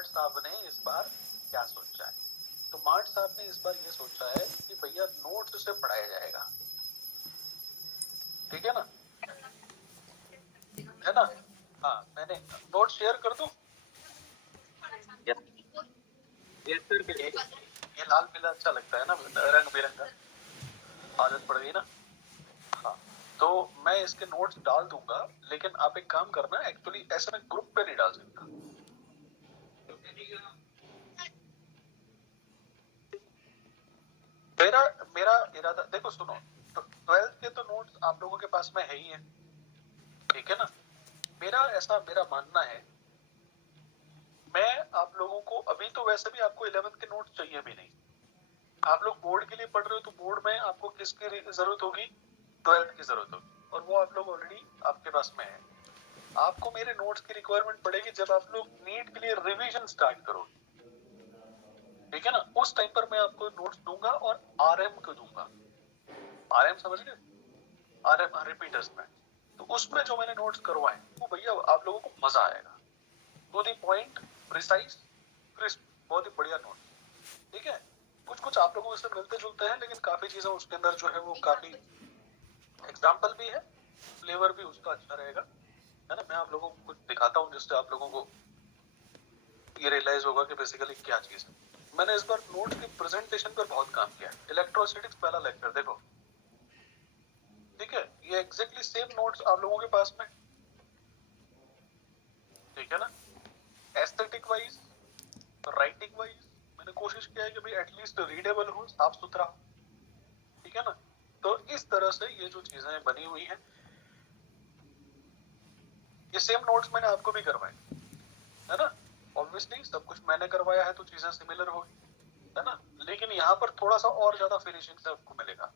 Mart साहब ने इस बार क्या सोचा है? तो मार्ट साहब ने इस बार ये सोचा है कि भैया नोट्स से पढ़ाया जाएगा, ठीक है ना? है ना? हाँ, मैंने नोट शेयर कर दूं? Yes sir. ये लाल पीला अच्छा लगता है ना, रंग बिरंगा, आदत पड़ गई ना। हाँ, तो मैं इसके नोट्स डाल दूंगा, लेकिन आप एक काम करना, एक्चुअली ऐसे मैं ग्रुप पे नहीं डाल सकता। मेरा मेरा इरादा देखो, सुनो, 12th के तो नोट्स आप लोगों के पास में है ही है, ठीक है ना? मेरा मानना है, मैं आप लोगों को अभी तो वैसे भी आपको 11th के नोट्स चाहिए भी नहीं। आप लोग बोर्ड के लिए पढ़ रहे हो, तो बोर्ड में आपको किसकी जरूरत होगी? 12th की जरूरत होगी, और वो आप लोग ऑलरेडी आपके पास में है। आपको मेरे नोट्स की रिक्वायरमेंट पड़ेगी जब आप लोग नीट के लिए रिवीजन स्टार्ट करोगे, ठीक है ना? उस टाइम पर मैं आपको नोट्स दूंगा, और आरएम को दूंगा। आरएम समझ गए? आरएम रिपीटर्स में, तो उसमें जो मैंने नोट्स करवाए वो भैया आप लोगों को मजा आएगा। To the point, precise, crisp, बहुत ही बढ़िया नोट, ठीक है? कुछ कुछ आप लोगों से मिलते जुलते हैं, लेकिन काफी चीजें उसके अंदर जो है वो काफी एग्जाम्पल भी है, फ्लेवर भी उसका अच्छा रहेगा, है ना? मैं आप लोगों को कुछ दिखाता हूँ जिससे आप लोगों को ये रियलाइज होगा कि बेसिकली क्या चीज है। मैंने इस बार नोट्स की प्रेजेंटेशन पर बहुत काम किया है। इलेक्ट्रोस्टैटिक्स पहला लेक्चर देखो, ठीक है? ये एग्जैक्टली सेम नोट्स आप लोगों के पास में, ठीक है ना? एस्थेटिक वाइज, राइटिंग वाइज मैंने कोशिश किया है कि भाई एटलीस्ट रीडेबल हो, साफ सुथरा हो, ठीक है ना? तो इस तरह से ये जो चीजें बनी हुई हैं, ये सेम नोट्स मैंने आपको भी करवाए, है ना? ऑब्वियसली सब कुछ मैंने करवाया है तो चीजें सिमिलर होगी, है ना? लेकिन यहाँ पर थोड़ा सा और ज्यादा फिनिशिंग से आपको मिलेगा।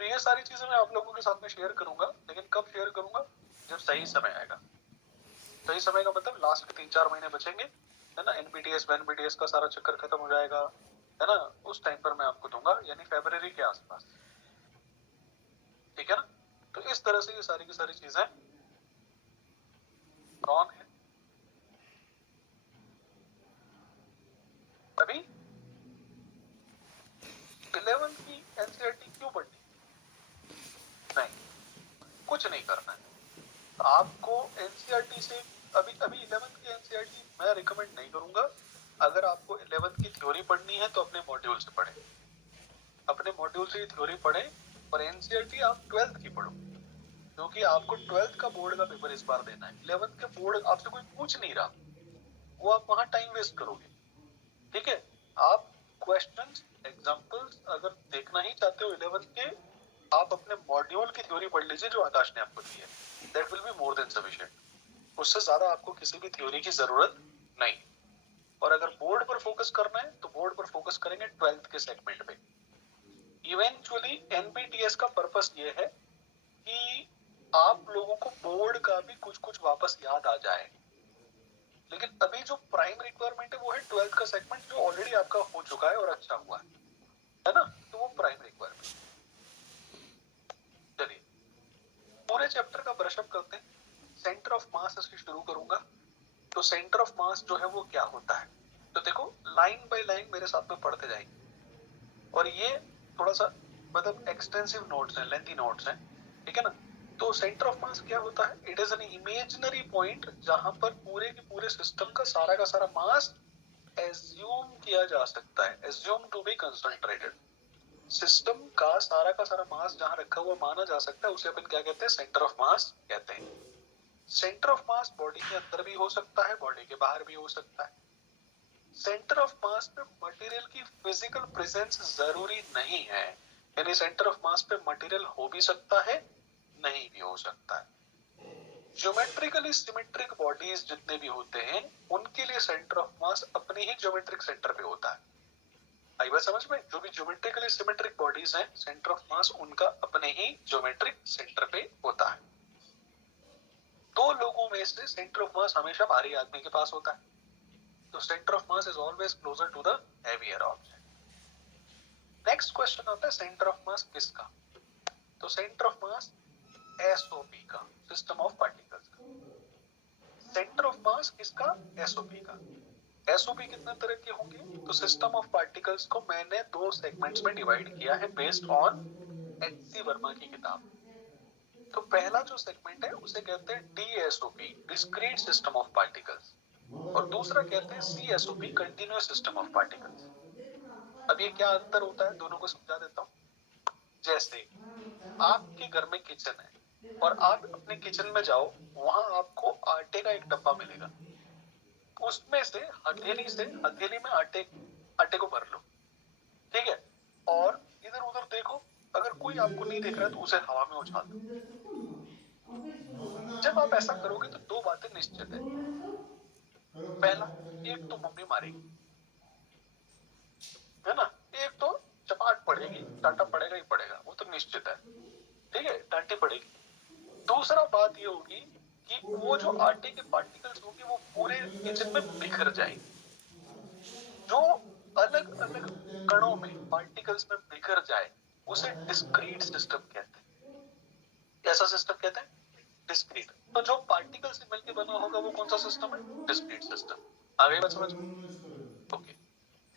तो ये सारी चीजें मैं आप लोगों के साथ में शेयर करूंगा, लेकिन कब शेयर करूंगा? जब सही समय आएगा। सही समय का मतलब लास्ट के 3-4 महीने बचेंगे, है ना? एनबीटीएस एनबीटीएस का सारा चक्कर खत्म हो जाएगा, है ना? उस टाइम पर मैं आपको दूंगा, यानी फरवरी के आसपास, ठीक है ना? तो इस तरह से ये सारी की सारी चीजें ऑन है। अभी 11th की एनसीईआरटी क्यों पढ़नी? नहीं, कुछ नहीं करना है आपको एनसीईआरटी से। अभी अभी 11th की एनसीईआरटी मैं रिकमेंड नहीं करूंगा। अगर आपको 11th की थ्योरी पढ़नी है तो अपने मॉड्यूल से पढ़े, अपने मॉड्यूल से थ्योरी पढ़े, और एनसीईआरटी आप 12th की पढ़ो, क्योंकि आपको 12th का बोर्ड का पेपर इस बार देना है। 11th के बोर्ड आपसे कोई पूछ नहीं रहा, वो आप वहां टाइम वेस्ट करोगे, ठीक है? आप क्वेश्चंस, एग्जांपल्स अगर देखना ही चाहते हो 11th के, आप अपने मॉड्यूल की थ्योरी पढ़ लीजिए जो आकाश ने आपको दी है, that will be more than sufficient. उससे ज्यादा आपको किसी भी थ्योरी की जरूरत नहीं। और अगर बोर्ड पर फोकस करना है तो बोर्ड पर फोकस करेंगे 12th के सेगमेंट पे। इवेंचुअली एनबीटीएस का पर्पस ये है कि आप लोगों को बोर्ड का भी कुछ कुछ वापस याद आ जाए, लेकिन अभी जो प्राइम रिक्वायरमेंट है वो है 12th का सेगमेंट, जो ऑलरेडी आपका हो चुका है और अच्छा हुआ है ना? तो वो प्राइम रिक्वायरमेंट। चलिए पूरे चैप्टर का ब्रशअप करते हैं। सेंटर ऑफ मास से शुरू करूंगा। तो सेंटर ऑफ मास जो है वो क्या होता है, तो देखो लाइन बाय लाइन मेरे साथ में पढ़ते जाएंगे, और ये थोड़ा सा मतलब एक्सटेंसिव नोट्स हैं, लेंथी नोट्स हैं, ठीक है ना? तो सेंटर ऑफ मास क्या होता है? It is an imaginary point जहां पर पूरे के पूरे सिस्टम का सारा मास एज्यूम किया जा सकता है, assume to be concentrated. System का सारा मास जहां रखा हुआ माना जा सकता है उसे अपन क्या कहते हैं? सेंटर ऑफ मास कहते हैं। सेंटर ऑफ मास बॉडी के अंदर भी हो सकता है, बॉडी के बाहर भी हो सकता है। सेंटर ऑफ मास पे मटेरियल की फिजिकल प्रेजेंस जरूरी नहीं है, यानी सेंटर ऑफ मास पे मटेरियल हो भी सकता है, नहीं भी हो सकता है। ज्योमेट्रिकली सिमेट्रिक बॉडीज जितने भी होते हैं उनके लिए सेंटर ऑफ मास अपने ही ज्योमेट्रिक सेंटर पे होता है। आई बात समझ में? जो भी ज्योमेट्रिकली सिमेट्रिक बॉडीज हैं, सेंटर ऑफ मास उनका अपने ही ज्योमेट्रिक सेंटर पे होता है। दो लोगों में से सेंटर ऑफ मास हमेशा भारी आदमी के पास होता है, तो centre of mass is always closer to the heavier object. Next question आता है सेंटर ऑफ मास किसका? तो सेंटर ऑफ मास एसओपी का, सिस्टम ऑफ पार्टिकल्स का। सेंटर ऑफ मास किसका? एसओपी का। एसओपी कितने तरह के होंगे? तो सिस्टम ऑफ पार्टिकल्स को मैंने दो सेगमेंट्स में डिवाइड किया है बेस्ड ऑन एचसी वर्मा की किताब। तो पहला जो सेगमेंट है उसे कहते हैं डीएसओपी, डिस्क्रीट सिस्टम ऑफ पार्टिकल्स, और दूसरा कहते हैं सीएसओपी, कंटीन्यूअस सिस्टम ऑफ पार्टिकल्स। अब ये क्या अंतर होता है दोनों को समझा देता हूँ। जैसे आपके घर में किचन है और आप अपने किचन में जाओ, वहां आपको आटे का एक डब्बा मिलेगा, उसमें से हथेली में आटे को भर लो, ठीक है, और इधर उधर देखो, अगर कोई आपको नहीं देख रहा है तो उसे हवा में उछाल दो। जब आप ऐसा करोगे तो दो बातें निश्चित है। पहला, एक तो मम्मी मारेगी, है ना, एक तो चपाट पड़ेगी, डांटा पड़ेगा ही पड़ेगा, वो तो निश्चित है, ठीक है, डांटी पड़ेगी। दूसरा बात ये होगी कि वो जो आटे के पार्टिकल्स होंगे वो पूरे किचन में बिखर जाएंगे। जो अलग अलग कणों में पार्टिकल्स में बिखर जाए उसे डिस्क्रीट सिस्टम कहते हैं। कैसा सिस्टम कहते हैं? डिस्क्रीट। तो जो पार्टिकल से मिलकर बना होगा वो कौन सा सिस्टम है? Discrete system. आ गई बात समझ में? ओके।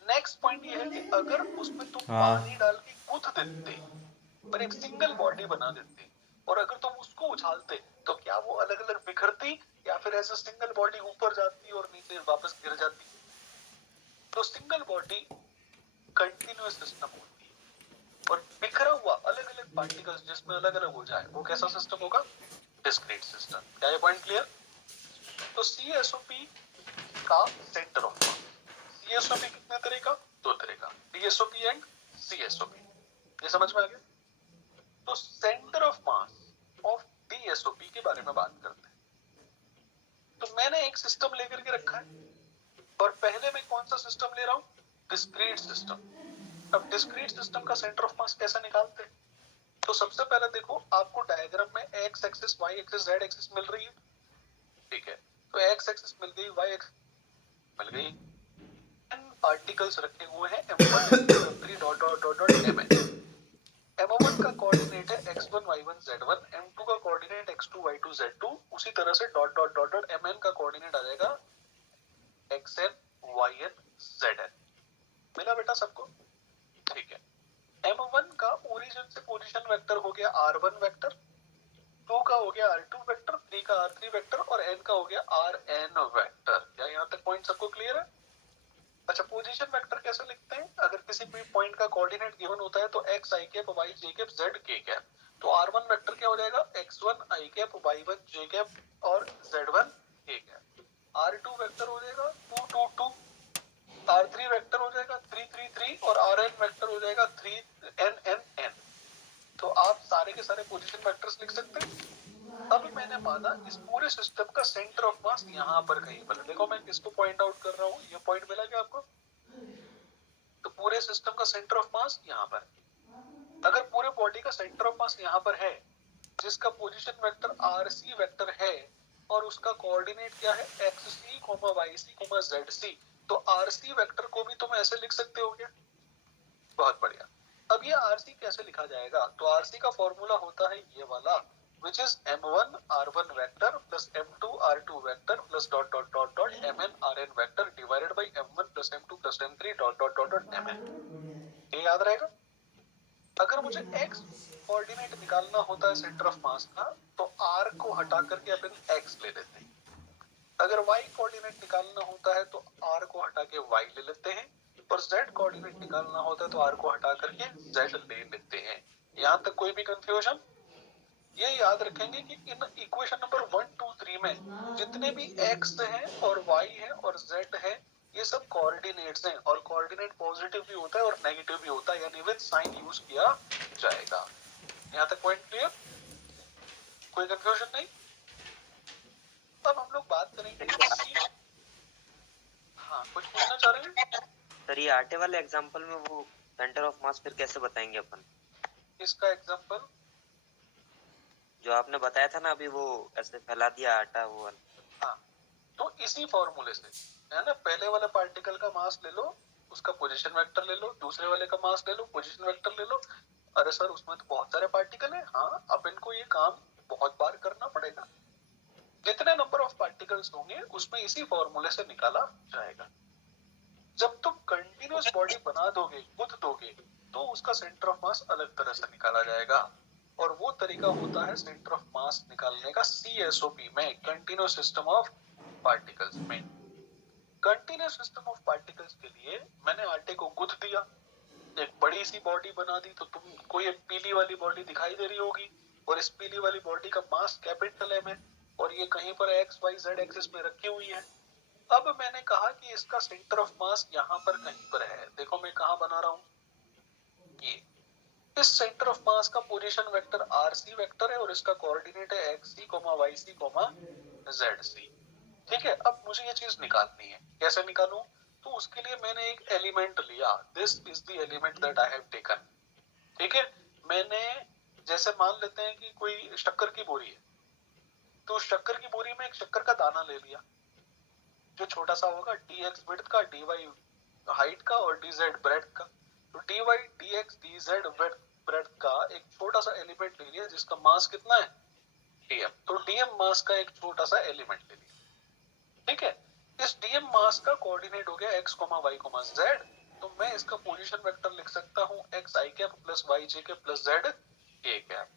नेक्स्ट पॉइंट ये है कि अगर उसमें तुम पानी डाल के गूंथ देते और एक सिंगल बॉडी बना देते, और अगर तुम उसको उछालते तो क्या वो अलग अलग बिखरती या फिर ऐसे सिंगल बॉडी ऊपर जाती और नीचे वापस गिर जाती? तो सिंगल बॉडी कंटिन्यूअस सिस्टम होती है, और बिखरा हुआ अलग अलग पार्टिकल्स जिसमें अलग अलग हो जाए वो कैसा सिस्टम होगा? Discrete system. क्या ये पॉइंट क्लियर? तो सीएसओपी का सेंटर ऑफ मास, सीएसओपी कितने तरह का? दो तरह का, डीएसओपी एंड सीएसओपी। ये समझ में आ गया? तो सेंटर ऑफ मास ऑफ डीएसओपी के बारे में बात करते हैं। तो मैंने एक सिस्टम लेकर के रखा है, और पहले मैं कौन सा सिस्टम ले रहा हूं? Discrete system. अब डिस्क्रीट सिस्टम का सेंटर ऑफ मास कैसे निकालते हैं? तो सबसे पहले देखो, आपको डायग्राम में X axis, Y axis, Z axis मिल रही है, ठीक है, तो एक्स एक्सिस मिल गई, वाई एक्सिस मिल गई, पार्टिकल्स रखे हुए हैं m1 m2 m3 dot dot dot dot mn। m1 का कोऑर्डिनेट है x1 y1 z1, m2 का कोऑर्डिनेट x2 y2 z2, उसी तरह से dot dot dot dot mn का कोऑर्डिनेट आ जाएगा xn yn zn। मिला बेटा सबको? ठीक है। m1 का ओरिजिन से पोजीशन वेक्टर हो गया r1 वेक्टर, 2 का हो गया r2 वेक्टर, 3 का r3 वेक्टर, और n का हो गया rn वेक्टर। क्या यहाँ तक पॉइंट सबको क्लियर है? अच्छा, पोजीशन वेक्टर कैसे लिखते हैं? अगर किसी भी पॉइंट का कोऑर्डिनेट गिवन होता है तो x i cap, y j cap, z k cap, तो r1 वेक्टर क्या हो जाएगा? x1 i cap, y1 j cap और z1 k cap. r2 vector हो जाएगा 2 2 2, r3 वेक्टर हो जाएगा 3 3 3, और rn वेक्टर हो जाएगा 3 n n n। तो आप सारे के सारे पोजीशन वेक्टर्स लिख सकते हैं। अब मैंने माना इस पूरे सिस्टम का सेंटर ऑफ मास यहाँ पर कहीं पर, देखो मैं किसको पॉइंट आउट कर रहा हूँ, ये पॉइंट मिला क्या आपको? तो पूरे सिस्टम का सेंटर ऑफ मास यहाँ पर, अगर पूरे बॉडी का सेंटर ऑफ मास यहाँ पर है, जिसका पोजीशन वेक्टर rc वेक्टर है, और उसका कोऑर्डिनेट क्या है? xc, yc, zc, तो rc वेक्टर को भी तुम ऐसे लिख सकते हो क्या? बहुत बढ़िया। अब ये rc कैसे लिखा जाएगा? तो rc का फॉर्मूला होता है ये वाला, which is m1 r1 vector plus m2 r2 vector plus dot dot dot dot mn rn vector divided by m1 plus m2 plus m3 dot dot dot dot mn। ये याद रहेगा? अगर मुझे x कोऑर्डिनेट निकालना होता है centre of मास का, तो r को हटा करके अपन x ले लेते हैं। अगर y कोऑर्डिनेट निकालना होता है तो r को हटा के y ले लेते हैं, और z कोऑर्डिनेट निकालना होता है तो r को हटा करके z ले लेते हैं। यहाँ तक कोई भी कंफ्यूजन? ये याद रखेंगे कि इन इक्वेशन नंबर 1 2 3 में जितने भी x हैं और y है और z है, ये सब कोऑर्डिनेट्स हैं, और कोऑर्डिनेट पॉजिटिव भी होता है और नेगेटिव भी होता है, यानी विद साइन यूज किया जाएगा। यहाँ तक पॉइंट क्लियर? कोई कंफ्यूजन नहीं? अब हम लोग बात करेंगे। हाँ, कुछ पूछना चाह रहे हैं? सर, ये आटे वाले एग्जांपल में वो सेंटर ऑफ मास फिर कैसे बताएंगे अपन? इसका एग्जांपल जो आपने बताया था ना अभी, वो ऐसे फैला दिया आटा वो वाला। हाँ, तो इसी फॉर्मूले से है ना, पहले वाले पार्टिकल का मास ले लो, उसका पोजीशन वेक्टर ले लो, दूसरे वाले का मास ले लो, पोजीशन वेक्टर ले लो। अरे सर, उसमें तो बहुत सारे पार्टिकल है। हाँ, अब इनको ये काम बहुत बार करना पड़ेगा, जितने नंबर ऑफ पार्टिकल्स होंगे उसमें इसी फॉर्मूले से निकाला जाएगा। जब तुम कंटिन्यूअस बॉडी बना दोगे, गुथ दोगे, तो उसका सेंटर ऑफ मास अलग तरह से निकाला जाएगा, और वो तरीका होता है सेंटर ऑफ मास निकालने का CSOP में, कंटिन्यूअस सिस्टम ऑफ पार्टिकल्स में। कंटिन्यूअस सिस्टम ऑफ पार्टिकल्स के लिए मैंने आटे को गुथ दिया, एक बड़ी सी बॉडी बना दी, तो तुमको ये पीली वाली बॉडी दिखाई दे रही होगी, और इस पीली वाली बॉडी का मास कैपिटल M है, और ये कहीं पर XYZ एक्सिस में रखी हुई है। अब मैंने कहा कि इसका सेंटर ऑफ मास यहाँ पर कहीं पर है। देखो मैं कहाँ बना रहा हूँ, ये इस सेंटर ऑफ मास का पोजीशन वेक्टर RC वेक्टर है, और इसका कोऑर्डिनेट है XC, YC, ZC। ठीक है, अब मुझे ये चीज निकालनी है। कैसे निकालूं? तो उसके लिए मैंने एक एलिमेंट लिया, this is the element that I have taken. ठीक है, मैंने जैसे मान लेते हैं कि कोई शक्कर की बोरी है, तो शक्कर की बोरी में एक शक्कर का दाना ले लिया, जो छोटा सा होगा, dx विड्थ का, dy हाइट का, और dz ब्रेड्थ का। तो dy dx dz ब्रेड्थ का एक छोटा सा एलिमेंट ले लिया, जिसका मास कितना है, dm। तो dm मास का एक छोटा सा एलिमेंट ले लिया। ठीक है, इस dm मास का कोऑर्डिनेट हो गया x, y, z। तो मैं इसका पोजीशन वेक्टर लिख सकता हूँ xi cap plus yj cap plus z k cap.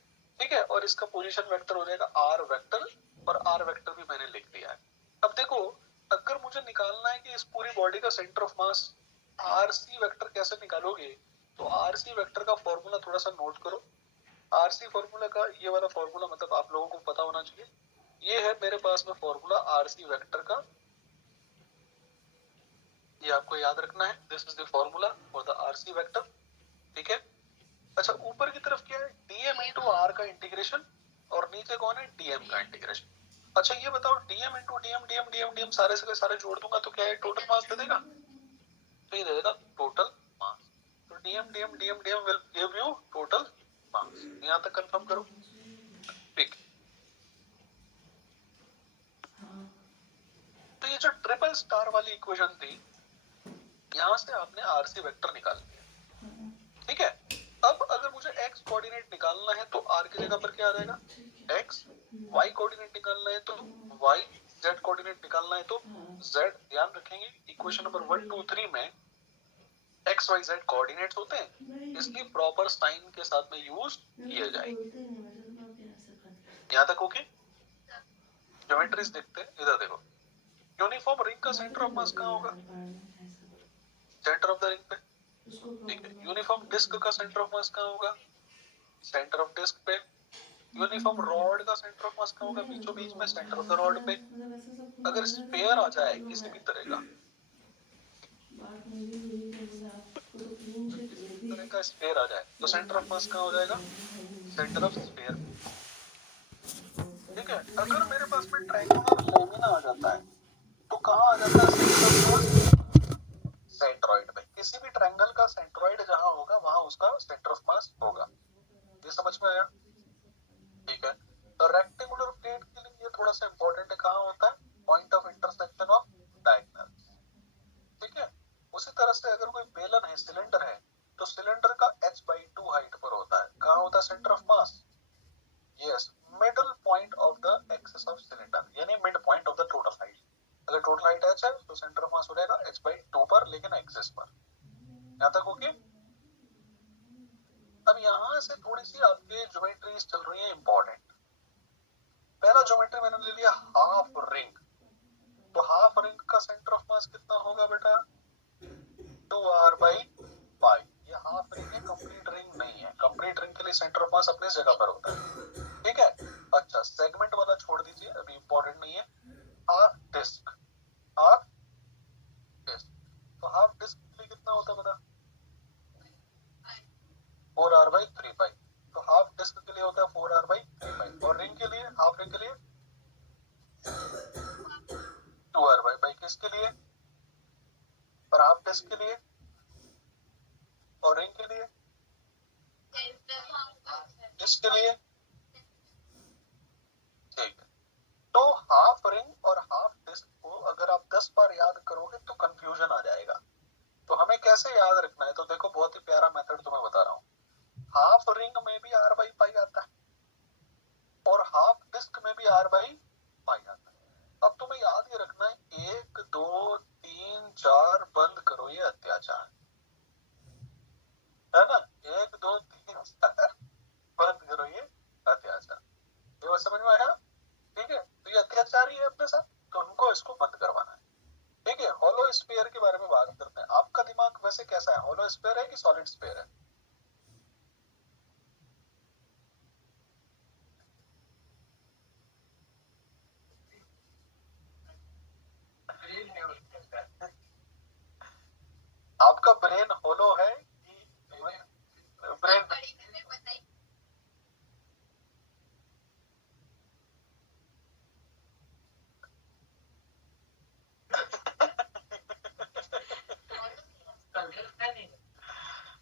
ठीक है, और इसका पोजीशन वेक्टर हो जाएगा r वेक्टर, और r वेक्टर भी मैंने लिख दिया है। अब देखो, अगर मुझे निकालना है कि इस पूरी बॉडी का centre of mass, RC vector कैसे निकालोगे? तो RC वेक्टर का फॉर्मूला थोड़ा सा नोट करो। RC फॉर्मूला का ये वाला फॉर्मूला मतलब आप लोगों को पता होना चाहिए। ये है मेरे पास में फॉर्मूला RC वेक्टर का, ये आपको याद रखना है। This is the formula for the RC vector. ठीक है, अच्छा ऊपर की तरफ क्या है, dm इंटू r का इंटीग्रेशन, और नीचे कौन है, dm का इंटीग्रेशन। अच्छा ये बताओ, dm इंटू dm सारे से सारे जोड़ दूंगा तो क्या है, टोटल मास दे देगा? तो ये दे देगा टोटल मास। तो dm will give you total mass. यहाँ तक कंफर्म करो। ठीक, तो ये जो ट्रिपल स्टार वाली इक्वेशन थी, यहाँ से आपने RC वेक्टर निकाल लिया। ठीक है, अब अगर मुझे x कोऑर्डिनेट निकालना है तो r की जगह पर क्या आ जाएगा, x। y कोऑर्डिनेट निकालना है तो y, z कोऑर्डिनेट निकालना है तो z। ध्यान रखेंगे इक्वेशन नंबर 1, 2, 3 में x, y, z कोऑर्डिनेट्स होते हैं, इसलिए प्रॉपर साइन के साथ में यूज किए जाएंगे। यहाँ तक ओके? ज्योमेट्रीज देखते हैं, इधर देखो। यूनिफॉर्म रिंग का सेंटर ऑफ मास कहाँ होगा, सेंटर ऑफ द रिंग पे। ठीक है, यूनिफॉर्म डिस्क का सेंटर ऑफ मास कहाँ होगा, सेंटर ऑफ डिस्क पे। यूनिफॉर्म रॉड का सेंटर ऑफ मास कहाँ होगा, बीचों बीच में, सेंटर ऑफ द रॉड पे। अगर स्पेयर आ जाए किसी भी तरह का, किसी भी तरह का स्पेयर आ जाए, तो सेंटर ऑफ मास कहाँ हो जाएगा, सेंटर ऑफ स्पेयर। ठीक है, अगर मेरे पास में ट्रायंगुलर लेमिना आ जाता है, तो कहाँ आ जाता है सेंटर ऑफ मास, सेंट्रॉइड पे। किसी भी ट्रायंगल का सेंट्रॉइड जहां होगा वहां उसका सेंटर ऑफ मास होगा। ये समझ में आया? ठीक है, तो रेक्टेंगुलर प्लेट के लिए ये थोड़ा सा इंपॉर्टेंट है, कहाँ होता है, point of intersection of diagonal. ठीक है, उसी तरह से अगर कोई बेलन है, सिलेंडर है, तो सिलेंडर का h/2 हाइट पर होता है, कहाँ होता है centre of mass, yes, middle point of the axis of cylinder, यानी mid point of the total height. अगर टोटल हाइट h है तो सेंटर ऑफ मास हो जाएगा h/2 पर, लेकिन एक्सिस पर। यहाँ तक ओके? अब यहाँ से थोड़ी सी आपके ज्योमेट्रीज चल रही है इंपॉर्टेंट। पहला ज्योमेट्री मैंने ले लिया हाफ रिंग। तो हाफ रिंग का सेंटर ऑफ मास कितना होगा बेटा, 2r/π। ये हाफ रिंग है, कंप्लीट रिंग नहीं है। कंप्लीट रिंग के लिए सेंटर ऑफ मास अपनी जगह पर होता है। ठीक है, अच्छा सेगमेंट वाला छोड़ दीजिए, अभी इंपॉर्टेंट नहीं है। हाफ डिस्क, हाफ डिस्क, तो हाफ डिस्क के लिए कितना होता है बता, 4r/3π। तो हाफ डिस्क के लिए होता है 4r/3π, और रिंग के लिए, हाफ रिंग के लिए 2r/π। किसके लिए, पर हाफ डिस्क के लिए, और रिंग के लिए, इसके लिए। ठीक है, तो हाफ रिंग और हाफ डिस्क को अगर आप 10 बार याद करोगे तो कंफ्यूजन आ जाएगा। तो हमें कैसे याद रखना है, तो देखो बहुत ही प्यारा मेथड तुम्हें बता रहा हूँ। हाफ रिंग में भी r/π आता है, और हाफ डिस्क में भी r/π आता है। अब तुम्हें याद ये रखना है, 1 2 3 4 बंद करो ये अत्याचार, है ना। 1 2 3 4 बंद करो ये अत्याचार। ये बात समझ में आया? ठीक है, तो ये अत्याचार ही है अपने साथ, तो उनको इसको बंद करवाना है। ठीक है, हॉलो स्फीयर के बारे में बात करते हैं। आपका दिमाग वैसे कैसा है, हॉलो स्फीयर है कि सॉलिड स्फीयर है? आपका ब्रेन होलो है कि ब्रेन?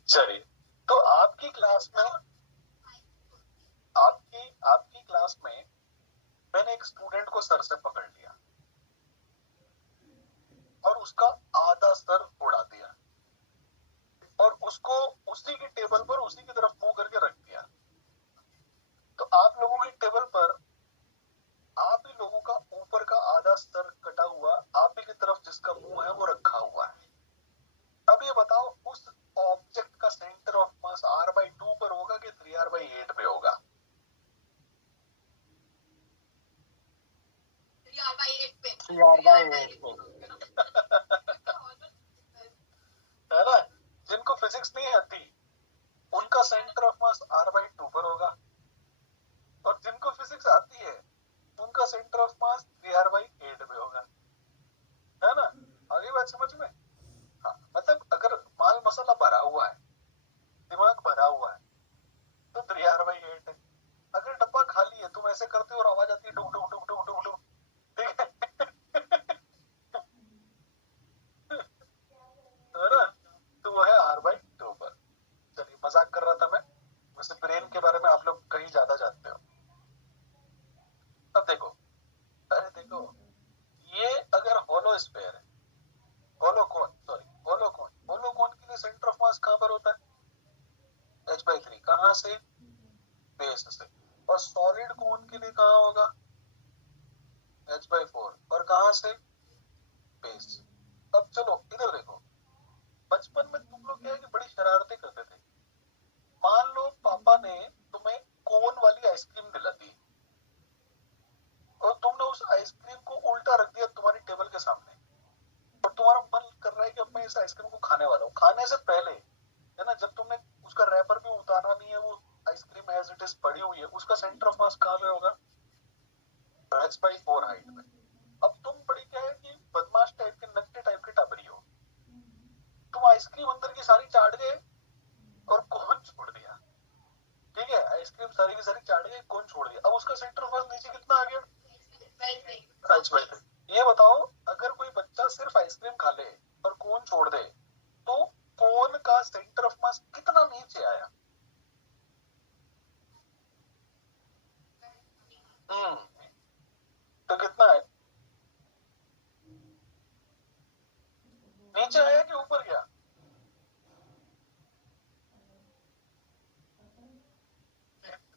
चलिए, तो आपकी क्लास में, आपकी क्लास में मैंने एक स्टूडेंट को सर से पकड़ लिया और उसका आधा सर उड़ा दिया और उसको उसी की टेबल पर उसी की तरफ मुंह करके रख दिया। तो आप लोगों की टेबल पर आप ही लोगों का ऊपर का आधा सर कटा हुआ आप ही की तरफ जिसका मुंह है वो रखा हुआ है। अब ये बताओ उस ऑब्जेक्ट का सेंटर ऑफ मास r/2 पर होगा कि 3r/8 पे होगा? 3r/8 पे। 3r/8 पे है ना। जिनको फिजिक्स नहीं आती उनका सेंटर ऑफ मास r/2 पर होगा, और जिनको फिजिक्स आती है उनका सेंटर ऑफ मास 3r/8 पे होगा, है ना। आगे बात समझ में? हाँ, मतलब अगर माल मसाला भरा हुआ है, दिमाग भरा हुआ है, तो 3r/8 है। अगर डब्बा खाली है, तुम ऐसे करते हो और आवाज आती है डुक डुक डुक डुक डुक डुक, ठीक है ना, तो वो है r/2 पर। चलिए, मजाक कर रहा था मैं, वैसे ब्रेन के बारे में आप लोग कहीं ज्यादा जानते हो। अब देखो, अरे देखो, ये अगर होलो स्फीयर है, होलो कोन के लिए सेंटर ऑफ मास कहां पर होता है? h/3। कहां से? बेस से। और सॉलिड कोन के लिए कहां होगा? h/4। और कहां से? बेस। अब चलो इधर देखो, बचपन में तुम लोग क्या है कि बड़ी शरारतें करते थे। मान लो पापा ने तुम्हें कोन वाली आइसक्रीम दिला दी और तुमने उस आइसक्रीम को उल्टा रख दिया तुम्हारी टेबल के सामने, और तुम्हारा मन कर रहा है कि अब मैं इस आइसक्रीम को खाने वाला हूँ। खाने से पहले, है ना, जब तुमने उसका रैपर भी उतारा नहीं है, वो आइसक्रीम एज इट इज पड़ी हुई है, उसका सेंटर ऑफ मास कहां पे होगा? h/4 हाइट में। अब तुम बड़ी क्या है कि बदमाश टाइप के, नकटे टाइप के टाबरी हो। तुम आइसक्रीम अंदर की सारी चाट गए और कोन छोड़ दिया। ठीक है, आइसक्रीम सारी की सारी चाट गए, कोन छोड़ दिया। अब उसका सेंटर ऑफ मास नीचे कितना आ गया? h/3। ये बताओ, अगर कोई बच्चा सिर्फ आइसक्रीम खा ले और कोन छोड़ दे, तो कोन का सेंटर ऑफ मास कितना नीचे आया? तो कितना है? नीचे आया कि ऊपर गया?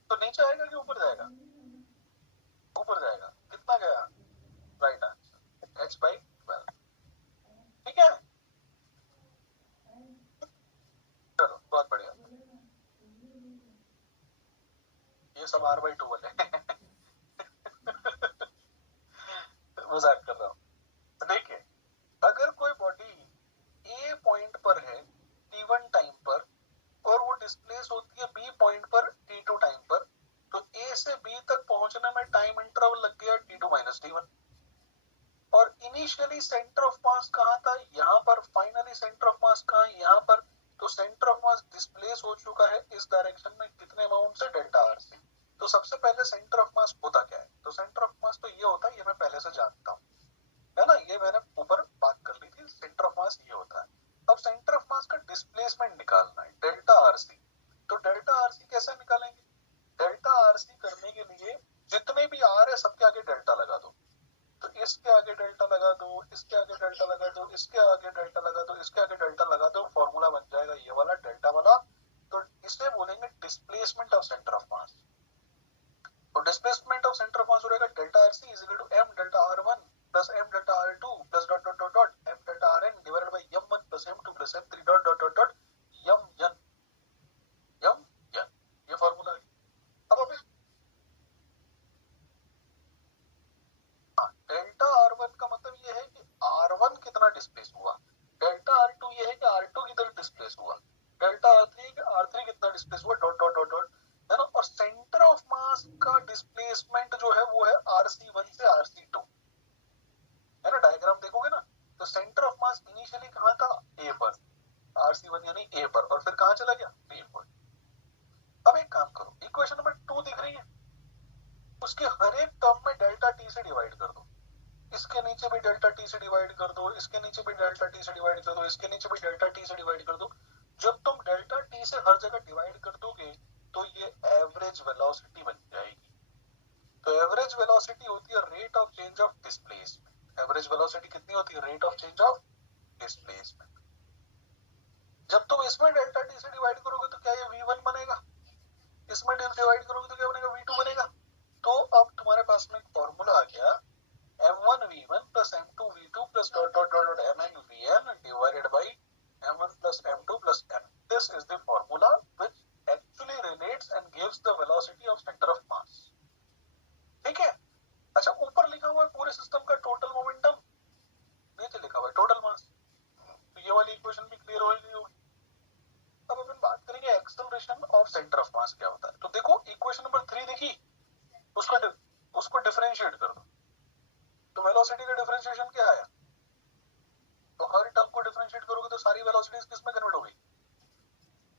तो नीचे आएगा कि ऊपर जाएगा? ऊपर जाएगा। कितना गया? Right answer, h/12। ठीक है, चलो बहुत बढ़िया। ये सब r/2 वाले मजाक कर रहा हूँ। देखिए, अगर कोई बॉडी ए पॉइंट पर है t1 टाइम पर और वो डिस्प्लेस होती है बी पॉइंट पर t2 टाइम पर, तो ए से बी तक पहुंचने में टाइम इंटरवल लग गया t2 - t1। और इनिशियली सेंटर ऑफ मास कहाँ था? यहाँ पर। फाइनली सेंटर ऑफ मास कहाँ है? यहाँ पर। तो सेंटर ऑफ मास डिस्प्लेस हो चुका है इस डायरेक्शन में कितने अमाउंट से? डेल्टा r से। तो सबसे पहले सेंटर ऑफ मास होता क्या है? तो सेंटर ऑफ मास तो ये होता है, ये मैं पहले से जानता हूँ, है ना, ये मैंने ऊपर बात कर ली थी। सेंटर ऑफ मास ये होता है। अब सेंटर ऑफ मास का डिस्प्लेसमेंट निकालना है, डेल्टा r(c). तो डेल्टा r(c) कैसे निकालेंगे? डेल्टा r(c) करने के लिए जितने भी r है सबके आगे डेल्टा लगा दो। तो इसके आगे डेल्टा लगा दो, इसके आगे डेल्टा लगा दो, इसके आगे डेल्टा लगा दो, इसके आगे डेल्टा लगा दो, फॉर्मूला बन जाएगा ये वाला, डेल्टा वाला। तो इसे बोलेंगे displacement of centre of mass. और displacement of centre of mass हो जाएगा delta r(c) is equal to m delta r1 plus m delta r2 plus dot dot dot dot m delta rn divided by m1 plus m2 plus m3 dot dot dot dot mn ये formula है। अब अभी delta r1 का मतलब ये है कि r1 कितना डिस्प्लेस हुआ, डेल्टा r2 ये है कि r2 कितना डिस्प्लेस हुआ, डेल्टा r3 कि r3 कितना डिस्प्लेस हुआ डॉट डॉट डॉट डॉट, है ना। और सेंटर ऑफ मास का डिस्प्लेसमेंट जो है वो है rc1 से rc2, है ना। डायग्राम देखोगे ना तो सेंटर ऑफ मास इनिशियली कहाँ था, a पर, rc1 यानी a पर, और फिर कहाँ चला गया, b पर। अब एक काम करो, इक्वेशन नंबर 2 दिख रही है, उसके हर एक टर्म में डेल्टा t से डिवाइड कर दो, इसके नीचे भी डेल्टा टी से डिवाइड कर दो, इसके नीचे भी डेल्टा टी से डिवाइड कर दो, इसके नीचे भी डेल्टा टी से डिवाइड कर दो। जब तुम डेल्टा टी से हर जगह डिवाइड कर दोगे तो ये एवरेज वेलोसिटी बन जाएगी। तो एवरेज वेलोसिटी होती है rate of change of displacement. Average velocity कितनी होती है, rate of change of displacement. जब तुम इसमें डेल्टा टी से डिवाइड करोगे तो क्या ये v1 बनेगा, इसमें डिवाइड करोगे तो क्या बनेगा, v2 बनेगा। तो अब तुम्हारे पास में एक फॉर्मूला आ गया, m1 v1 plus m2 v2 plus dot dot dot dot mn vn divided by m1 plus m2 plus m. This is the formula which actually relates and gives the velocity of center of mass. ठीक है। अच्छा, ऊपर लिखा हुआ है पूरे system का total momentum, नीचे लिखा हुआ है टोटल मास। तो ये वाली इक्वेशन भी क्लियर होगी। अब अपन बात करेंगे एक्सेलरेशन ऑफ सेंटर ऑफ मास क्या होता है। तो देखो इक्वेशन नंबर 3 देखी, उसको डिफरेंशिएट कर दो तो वेलोसिटी का डिफरेंशिएशन क्या आया, तो हर टर्म को डिफरेंशिएट करोगे तो सारी वेलोसिटीज किस में कन्वर्ट होगी,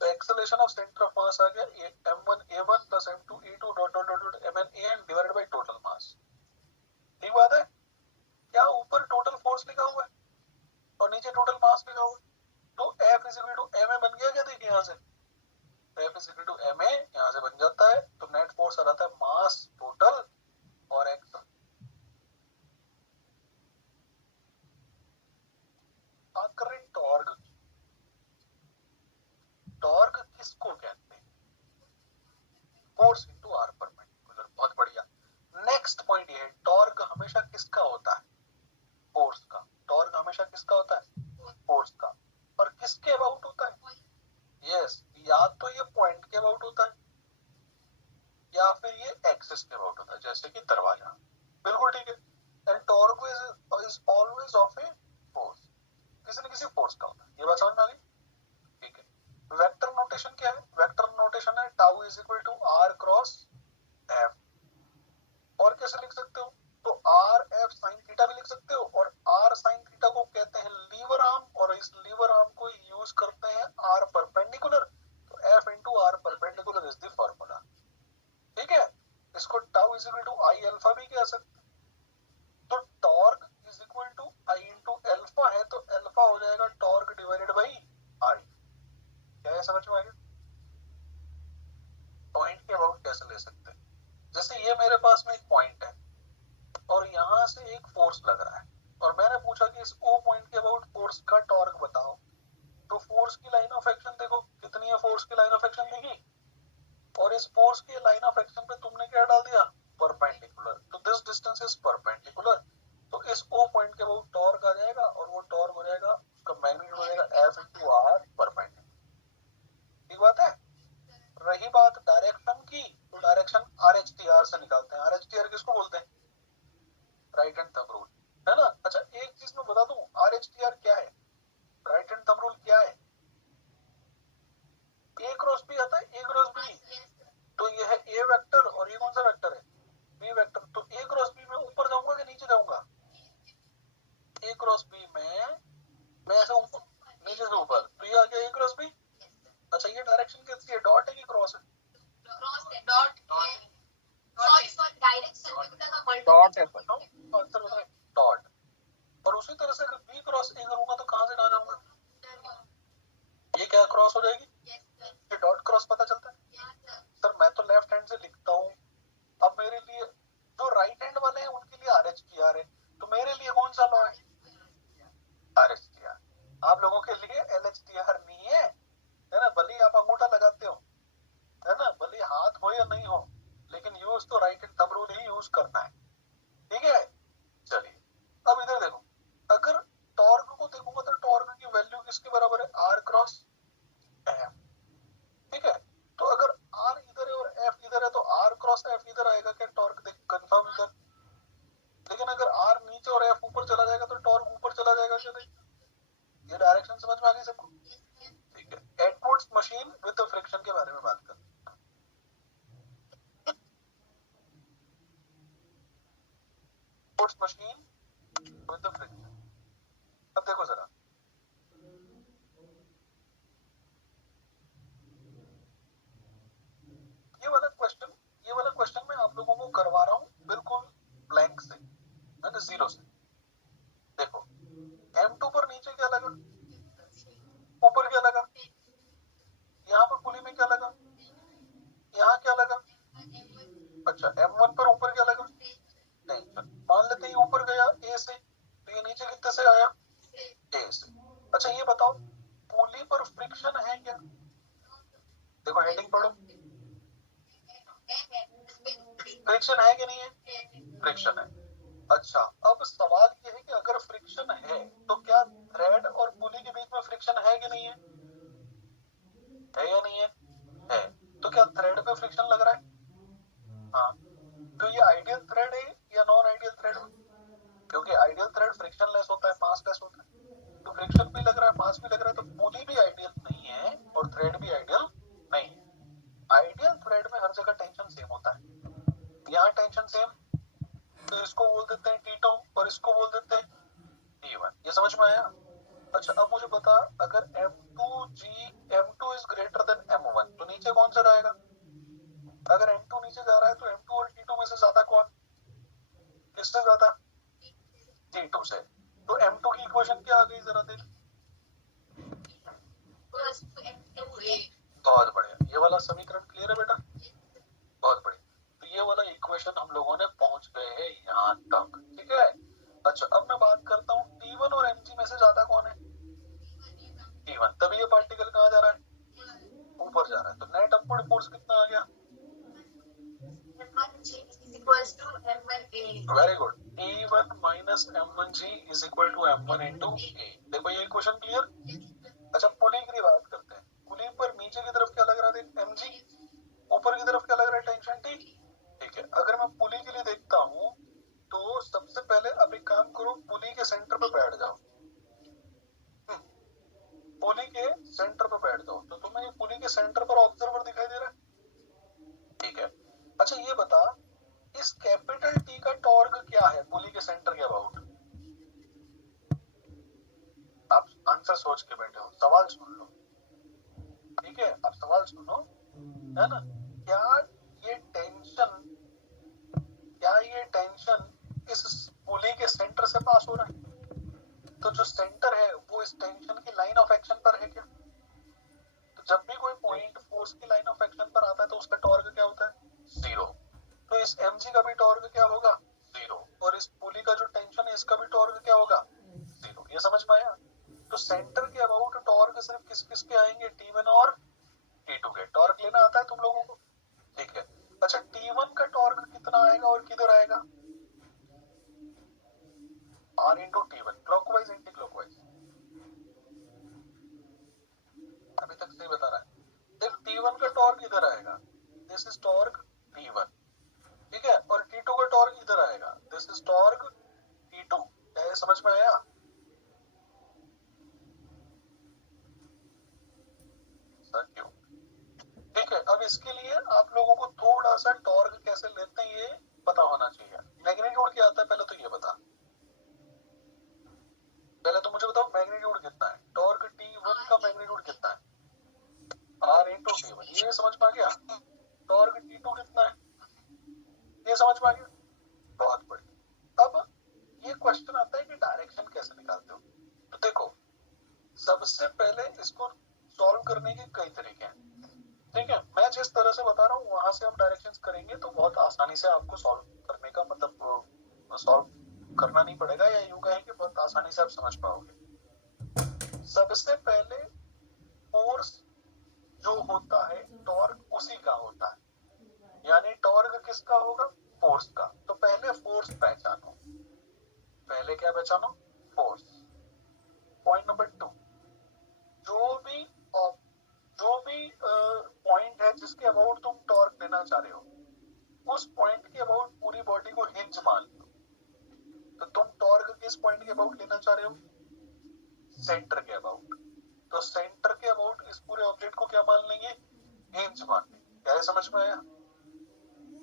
तो acceleration of centre of mass आ गया m1 a1 plus m2 a2 dot dot dot dot mn an divided by total mass. ठीक बात है। क्या ऊपर टोटल फोर्स लिखा हुआ है और नीचे टोटल मास लिखा हुआ है, तो F is equal to ma बन गया क्या, देखिए यहाँ से F is equal to ma यहाँ से बन जाता है। तो नेट फोर्स आ जाता है मास टोटल और एक्सल। बात कर रहे हैं टॉर्क। टॉर्क किसको कहते हैं, फोर्स इनटू आर परपेंडिकुलर। बहुत बढ़िया। नेक्स्ट पॉइंट ये है, टॉर्क हमेशा किसका होता है, फोर्स का। टॉर्क हमेशा किसका होता है, फोर्स का। और किसके अबाउट होता है, यस, या तो ये पॉइंट के अबाउट होता है या फिर ये एक्सिस के अबाउट होता है, जैसे कि दरवाजा। बिल्कुल ठीक है। And torque is always of a force, किसी न किसी फोर्स का होता है। ये बात समझ में आ गई। ठीक है। वेक्टर नोटेशन क्या है, वेक्टर नोटेशन है tau is equal to R cross F. और कैसे लिख सकते हो, तो आर एफ साइन थीटा भी लिख सकते हो, और आर साइन थीटा को कहते हैं लीवर आर्म, और इस लीवर आर्म को यूज करते हैं आर परपेंडिकुलर। तो F into R perpendicular is the formula. ठीक है। इसको tau is equal to I alpha भी कह सकते हैं। तो torque is equal to I into alpha है, तो अल्फा हो जाएगा टॉर्क डिवाइडेड बाई आई। क्या है, समझ में आ गया। पॉइंट के अबाउट कैसे ले सकते हैं, जैसे ये मेरे पास में एक पॉइंट है और यहाँ से एक फोर्स लग रहा है, और मैंने पूछा कि इस ओ पॉइंट के अबाउट फोर्स का टॉर्क बताओ। तो फोर्स की लाइन ऑफ एक्शन देखो कितनी है, फोर्स की लाइन ऑफ एक्शन देखी, और इस फोर्स के लाइन ऑफ एक्शन पे तुमने क्या डाल दिया, परपेंडिकुलर। तो दिस डिस्टेंस इज परपेंडिकुलर। तो इस ओ पॉइंट के अबाउट टॉर्क आ जाएगा, और वो टॉर्क हो जाएगा, उसका मैग्नीट्यूड हो जाएगा एफ इंटू आर परपेंडिकुलर। ठीक बात है। रही बात डायरेक्शन की, तो direction R H T R से निकालते हैं। आर एच टी आर किसको बोलते हैं, राइट हैंड थंब रूल, है ना। अच्छा, एक चीज मैं बता दूं, आर एच टी आर क्या है, राइट हैंड थंब रूल क्या है। ए क्रॉस बी आता है, ए क्रॉस बी। तो ये है ए वेक्टर, और ये कौन सा वेक्टर है, बी वेक्टर। तो ए क्रॉस बी में ऊपर जाऊंगा कि नीचे जाऊंगा, ए क्रॉस बी में मैं ऐसे ऊपर नीचे से ऊपर, तो ये आ गया ए क्रॉस बी। अच्छा, ये डायरेक्शन किसकी है, डॉट है कि क्रॉस है, डॉट सॉरी डायरेक्शन डॉट है, आंसर होता है डॉट। और उसी तरह से अगर बी क्रॉस ए करूंगा तो कहां से कहां जाऊंगा, ये क्या क्रॉस हो जाएगी, ये डॉट क्रॉस पता चलता है। सर मैं तो लेफ्ट हैंड से लिखता हूँ, अब मेरे लिए जो राइट हैंड वाले हैं उनके लिए आर एच टी आर है, तो मेरे लिए कौन सा लॉ है, आर एच टी आर। आप लोगों के लिए एल एच टी आर नहीं है, है ना। भले आप अंगूठा लगाते हो, है ना, भले हाथ हो या नहीं हो, लेकिन यूज तो राइट हैंड थंब रूल ही यूज करना है। ठीक है। चलिए, किसके बराबर है, आर क्रॉस एफ, ठीक है। तो अगर आर इधर है और एफ इधर है तो आर क्रॉस एफ इधर आएगा क्या, टॉर्क देख कंफर्म कर। लेकिन अगर आर नीचे और एफ ऊपर चला जाएगा तो टॉर्क ऊपर चला जाएगा क्या, देख ये डायरेक्शन समझ में आ गई सबको, ठीक है। एटवुड्स मशीन विद फ्रिक्शन के बारे में बात कर, एटवुड्स मशीन विद फ्रिक्शन। अब देखो जरा, ये वाला क्वेश्चन मैं आप लोगों को करवा रहा हूं बिल्कुल ब्लैंक से, है ना, जीरो से। देखो M2 पर नीचे क्या लगा, ऊपर क्या लगा, यहाँ पर पुली में क्या लगा, यहाँ क्या लगा, अच्छा M1 पर ऊपर क्या लगा, टेंशन। मान लेते हैं ऊपर गया A से, तो ये नीचे कितने से आया, A से। अच्छा ये बताओ पुली पर फ्रिक्शन है क्या, देखो हेडिंग पढ़ो, फ्रिक्शन है कि नहीं है, फ्रिक्शन है। अच्छा अब सवाल ये है कि अगर फ्रिक्शन है तो क्या थ्रेड और पुली के बीच में फ्रिक्शन है कि नहीं है या नहीं है, है। तो क्या थ्रेड पे फ्रिक्शन लग रहा है, हाँ। तो ये आइडियल थ्रेड है या नॉन आइडियल थ्रेड है, क्योंकि आइडियल थ्रेड फ्रिक्शन लेस होता है, मास लेस होता है। तो फ्रिक्शन भी लग रहा है, मास भी लग रहा है, तो पुली भी आइडियल नहीं है और थ्रेड भी आइडियल नहीं है। आइडियल थ्रेड में हर जगह टेंशन सेम होता है, यहाँ टेंशन सेम, तो इसको बोल देते हैं T2 और इसको बोल देते हैं T1, ये समझ में आया। अच्छा अब मुझे बता, अगर M2 is greater than M1 तो नीचे कौन सा रहेगा, अगर M2 नीचे जा रहा है तो M2 और T2 में से ज्यादा कौन, किससे ज्यादा, T2 से। तो M2 की इक्वेशन क्या आ गई जरा देख, बहुत बढ़िया, ये वाला समीकरण क्लियर है बेटा, बहुत बढ़िया। तो ये वाला इक्वेशन हम लोगों ने पहुंच गए हैं यहाँ तक, ठीक है। अच्छा अब मैं बात करता हूँ T1 और Mg में से ज्यादा कौन है, T1, तभी ये पार्टिकल कहाँ जा रहा है, ऊपर जा रहा है। तो नेट अपवर्ड फोर्स कितना आ गया, very good, T1 minus M1G is equal to M1 into A। देखो ये इक्वेशन क्लियर। अच्छा पुली की बात करते हैं, पुली पर नीचे की तरफ क्या लग रहा है, Mg, ऊपर की तरफ क्या लग रहा है, टेंशन T, ठीक है। अगर मैं पुली के लिए देखता हूँ तो सबसे पहले अब एक काम करो, पुली के सेंटर पे बैठ जाओ, पुली के सेंटर पे बैठ जाओ, तो तुम्हें पुली के सेंटर पर ऑब्जर्वर दिखाई दे रहा है, ठीक है। अच्छा ये बता, इस कैपिटल T का टॉर्क क्या है पुली के सेंटर के अबाउट, आप आंसर सोच के बैठे हो, सवाल सुन लो, ठीक है। आप सवाल सुनो, है ना। ये टेंशन क्या ये टेंशन इस पुली के सेंटर से पास हो रहा है, तो जो सेंटर है वो इस टेंशन की लाइन ऑफ एक्शन पर है क्या, तो जब भी कोई पॉइंट फोर्स की लाइन ऑफ एक्शन पर आता है तो उसका टॉर्क क्या होता है, जीरो। तो इस Mg का भी टॉर्क क्या होगा, जीरो, और इस पुली का जो टेंशन है इसका भी टॉर्क क्या होगा, जीरो। ये समझ में आया। तो सेंटर के अबाउट टॉर्क सिर्फ किस किस के आएंगे, T1 और T2 के। टॉर्क लेना आता है तुम लोगों को, ठीक है। अच्छा T1 का टॉर्क कितना आएगा और किधर आएगा, R into T1, clockwise anti clockwise, अभी तक सही बता रहा है। देख T1 का टॉर्क इधर आएगा, दिस इज टॉर्क T1, ठीक है, और T2 का टॉर्क इधर आएगा, दिस इज टॉर्क T2। क्या ये समझ में आया, क्यों, ठीक है। अब इसके लिए आप लोगों को थोड़ा सा टॉर्क कैसे लेते हैं ये पता होना चाहिए। मैग्नीट्यूड क्या आता है पहले तो ये बता, पहले तो मुझे बताओ मैग्नीट्यूड कितना है, टॉर्क T1 का मैग्नीट्यूड कितना है, R इंटू T1, ये समझ में आ गया। टॉर्क T2 कितना है, ये समझ में आ गया, बहुत बढ़िया। अब ये क्वेश्चन आता है कि डायरेक्शन कैसे निकालते हो, तो देखो सबसे पहले इसको सॉल्व करने के कई तरीके हैं, ठीक है। मैं जिस तरह से बता रहा हूँ वहां से आप डायरेक्शंस करेंगे तो बहुत आसानी से आपको सॉल्व करने का मतलब सॉल्व करना नहीं पड़ेगा, या यूं कहें कि बहुत आसानी से आप समझ पाओगे। सबसे पहले फोर्स जो होता है टॉर्क उसी का होता है, यानी टॉर्क किसका होगा, फोर्स का। तो पहले फोर्स पहचानो, पहले क्या पहचानो, फोर्स। पॉइंट नंबर 2, रहे हो? सेंटर के अबाउट। तो सेंटर के अबाउट इस पूरे ऑब्जेक्ट को क्या मान लेंगे? हिंज मान लेंगे। क्या है, समझ में आया?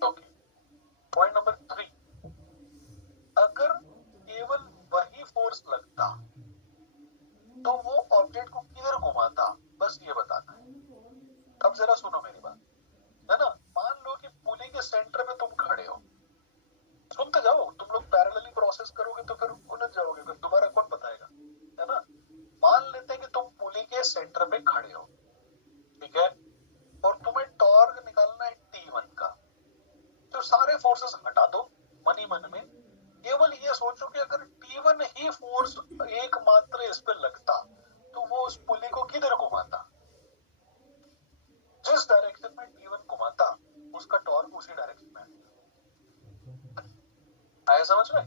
ओके। पॉइंट नंबर 3, अगर केवल वही फोर्स लगता तो वो ऑब्जेक्ट को किधर घुमाता, बस ये बताना है। अब जरा सुनो मेरी बात, है ना। मान लो कि पुली के सेंटर में तुम खड़े हो, सुनते जाओ, तुम लोग पैरेलली प्रोसेस करोगे तो फिर उलझ जाओगे, फिर दोबारा कौन बताएगा, है ना। मान लेते हैं कि तुम पुली के सेंटर पे खड़े हो, ठीक है, और तुम्हें टॉर्क निकालना है T1 का। तो सारे फोर्सेस हटा दो मन ही मन में, केवल ये सोचो कि अगर T1 ही फोर्स एकमात्र इस पे लगता तो वो उस पुली को किधर घुमाता? जिस डायरेक्शन में T1 घुमाता उसका टॉर्क उसी डायरेक्शन में आया, समझ में?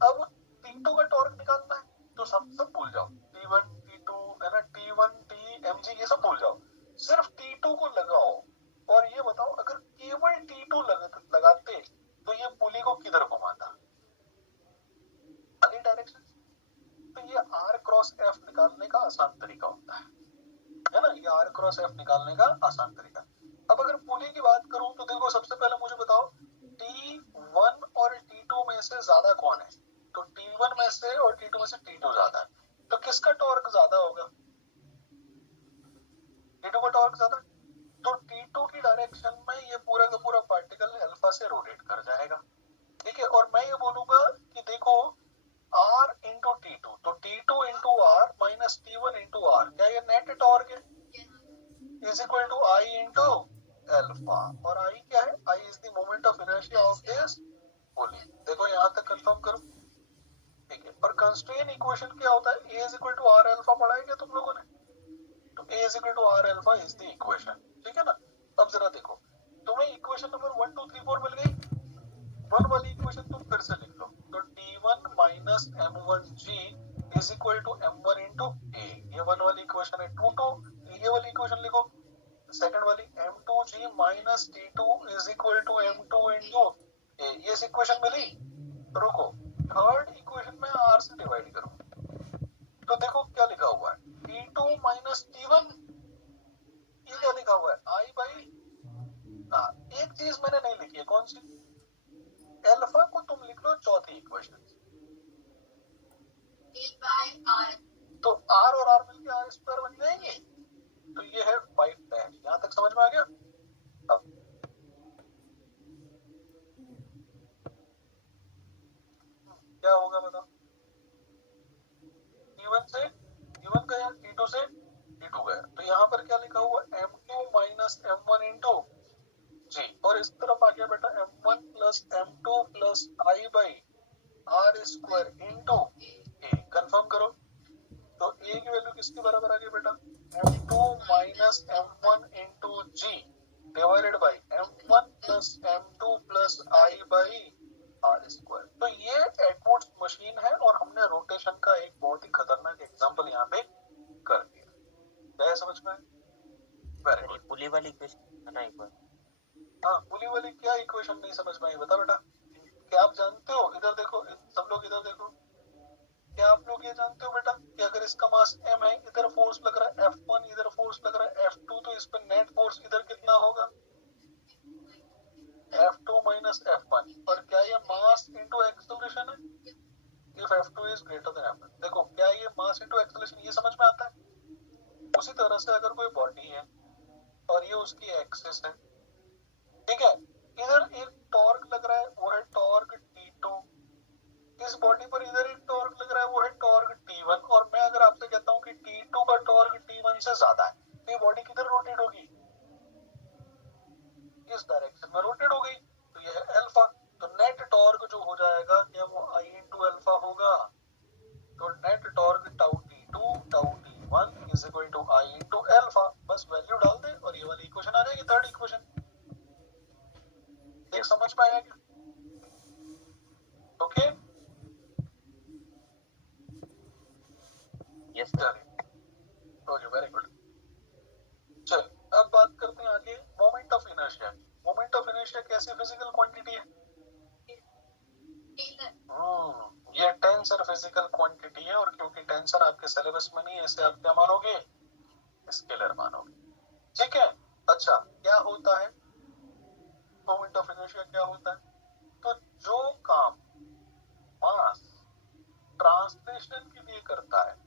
अब T2 का टॉर्क निकालना है तो सब भूल जाओ, T1 T2 है ना, T1 T mg ये सब भूल जाओ, सिर्फ T2 को लगाओ और ये बताओ अगर केवल T2 लगाते तो ये पुली को किधर घुमाता? अगली डायरेक्शन। तो ये R क्रॉस F निकालने का आसान तरीका होता है ना, ये R क्रॉस F निकालने का आसान तरीका। अब अगर पुली की बात करूं तो देखो, सबसे पहले मुझे बताओ T1 और T2 में से ज्यादा कौन है? तो T1 में से और T2 में से T2 ज्यादा है, तो किसका टॉर्क ज्यादा होगा? T2 का टॉर्क ज्यादा। तो T2 की डायरेक्शन में ये पूरा का पूरा पार्टिकल अल्फा से रोटेट कर जाएगा, ठीक है। और मैं ये बोलूंगा कि देखो R इंटू T2, तो T2 into R minus T1 into R, क्या ये नेट टॉर्क है? Is equal to I into alpha, और I क्या है? I is the moment of inertia of this pulley. देखो यहाँ तक कंफर्म करो, ठीक है। पर कंस्ट्रेन इक्वेशन क्या होता है? A is equal to R alpha पढ़ा है क्या तुम लोगों ने? तो A is equal to R alpha is the equation, ठीक है ना। अब जरा देखो, तुम्हें इक्वेशन नंबर 1 2 3 4 मिल गई। 1 वाली इक्वेशन तुम फिर से लिख लो, तो T1 minus M1G is equal to M1 into A, ये 1 वाली इक्वेशन है। 2 2 ये वाली इक्वेशन लिखो, सेकंड वाली M2G minus T2 is equal to M2 into A, ये इक्वेशन मिली। रुको, थर्ड इक्वेशन में R से डिवाइड करो, तो देखो क्या लिखा हुआ है, T2 माइनस T1, ये क्या लिखा हुआ है? I बाई, एक चीज मैंने नहीं लिखी है, कौन सी? अल्फा को तुम लिख लो चौथी इक्वेशन, तो R और R मिलके R स्क्वायर बन जाएंगे, तो ये है 5 डैश। यहाँ तक समझ में आ गया? अब क्या होगा बताओ? T1 से T1 गया, T2 से T2 गया, तो यहाँ पर क्या लिखा हुआ? M2 minus M1 into G, और इस तरफ आ गया बेटा M1 plus M2 plus I by R square into A। Confirm करो, तो A की वैल्यू किसके बराबर आ गई बेटा? M2 minus M1 into G divided by M1 plus M2 plus I by R square. तो ये एडवर्ड्स मशीन है और हमने रोटेशन का एक बहुत ही खतरनाक एग्जांपल यहाँ पे कर दिया। क्या समझ में? Very good. पुली वाली इक्वेशन है ना एक बार? हाँ, पुली वाली क्या इक्वेशन नहीं समझ में आई, बता बेटा। क्या आप जानते हो, इधर देखो, सब लोग इधर देखो, क्या आप लोग ये जानते हो बेटा कि अगर इसका मास m है, इधर फोर्स लग रहा है F1, इधर फोर्स लग रहा है F2, तो इस पर नेट फोर्स इधर कितना होगा? F2 माइनस F1, और क्या ये मास इंटू एक्सेलरेशन है? If F2 is greater than F1, देखो क्या ये मास इंटू एक्सेलरेशन, ये समझ में आता है? उसी तरह से अगर कोई बॉडी है और ये उसकी एक्सिस है, ठीक है, इधर एक टॉर्क लग रहा है, वो है टॉर्क T2, इस बॉडी पर इधर एक टॉर्क लग रहा है, वो है टॉर्क T1, और मैं अगर आपसे कहता हूँ कि T2 का टॉर्क T1 से ज्यादा है, तो ये बॉडी किधर रोटेट होगी? इस डायरेक्शन में रोटेट हो गई, तो ये है अल्फा। तो नेट टॉर्क जो हो जाएगा क्या वो I इंटू अल्फा होगा? तो net torque tau T2 tau T1 is equal to I into alpha, बस वैल्यू डाल दे और ये वाली इक्वेशन आ जाएगी, थर्ड इक्वेशन। देख समझ में आया क्या? Okay, yes okay, very good. चल अब बात करते हैं आगे moment of inertia. Moment of inertia कैसी फिजिकल क्वांटिटी है? ये टेंसर फिजिकल क्वांटिटी है, और क्यों क्योंकि टेंशन आपके सिलेबस में नहीं है, इसे आप क्या मानोगे, स्केलर मानोगे। ठीक है, अच्छा क्या होता है मोमेंट ऑफ इनर्शिया, क्या होता है, तो जो काम मास ट्रांसलेशन के लिए करता है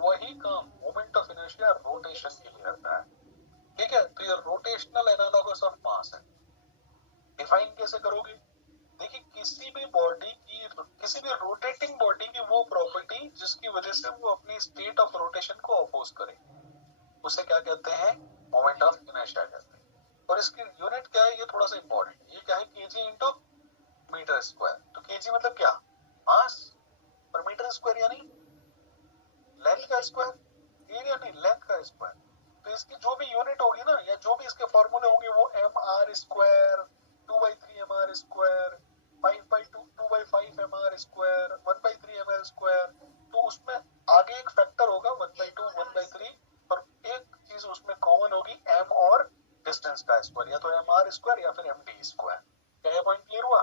वही काम मोमेंट ऑफ इनर्शिया रोटेशन के लिए करता है। ठीक है, तो ये रोटेशनल एनालॉगस ऑफ मास है। डिफाइन कैसे करोगे, देखिए किसी भी बॉडी की, किसी भी रोटेटिंग बॉडी की वो प्रॉपर्टी जिसकी वजह से वो अपनी स्टेट ऑफ रोटेशन को अपोज करे, उसे क्या कहते हैं, मोमेंट ऑफ इनर्शिया कहते हैं। और इसकी यूनिट क्या है, ये थोड़ा सा इंपॉर्टेंट, ये क्या है, केजी इंटू मीटर स्क्वायर। तो केजी मतलब क्या, मास, और मीटर स्क्वायर यानी लेंथ का स्क्वायर, एरिया नहीं लेंथ का स्क्वायर। तो इसकी जो भी यूनिट होगी ना, या जो भी इसके फॉर्मूले होंगे वो M R square, 2/3 M R square, 5/2 M R square, 1/3 M L square. तो उसमें आगे एक फैक्टर होगा 1/2 1/3, और एक चीज उसमें कॉमन होगी एम और डिस्टेंस का स्क्वायर, या तो एम आर स्क्वायर या फिर एम डी स्क्वायर। क्या ये पॉइंट क्लियर हुआ,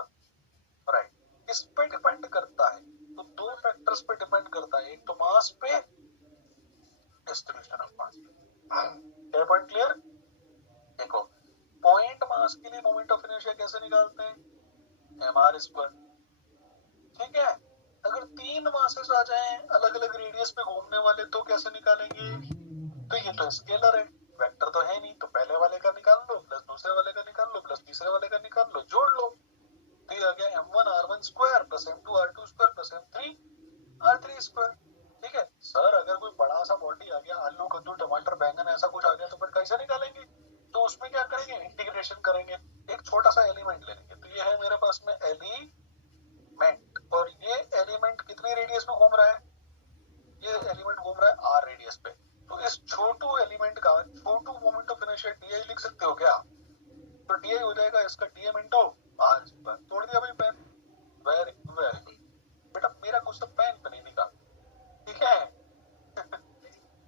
राइट। इस पे डिपेंड करता है, तो दो फैक्टर्स पे डिपेंड करता है, एक तो मास पे, डिस्ट्रीब्यूशन ऑफ मास। क्या पॉइंट क्लियर, देखो पॉइंट मास के लिए मोमेंट ऑफ इनर्शिया कैसे निकालते हैं, एम आर स्क्वायर। ठीक है, अगर तीन मासेस आ जाएं अलग अलग रेडियस पे घूमने वाले तो कैसे निकालेंगे, तो ये तो स्केलर है, वेक्टर तो है नहीं, तो पहले वाले का निकाल लो प्लस दूसरे वाले का निकाल लो प्लस तीसरे वाले का निकाल लो, जोड़ लो। तो ये आ गया m1r1 square plus m2r2 square plus m3r3 square. ठीक है सर, अगर कोई बड़ा सा बॉडी आ गया, आलू कद्दू टमाटर बैंगन ऐसा कुछ आ गया, तो फिर कैसे निकालेंगे, तो उसमें क्या करेंगे, इंटीग्रेशन करेंगे, एक छोटा सा एलिमेंट लेंगे। तो ये है मेरे पास में एलिमेंट, और ये एलिमेंट कितने रेडियस में घूम रहा है, ये एलिमेंट घूम रहा है r रेडियस पे। तो इस छोटू एलिमेंट का छोटू मोमेंट ऑफ इनर्शिया डी लिख सकते हो क्या, तो डी हो जाएगा इसका डीएम इंटू आर स्क्वायर। तोड़ दिया भाई पेन, वेरी वेरी गुड बेटा, मेरा गुस्सा पेन पे नहीं दिखा, ठीक है।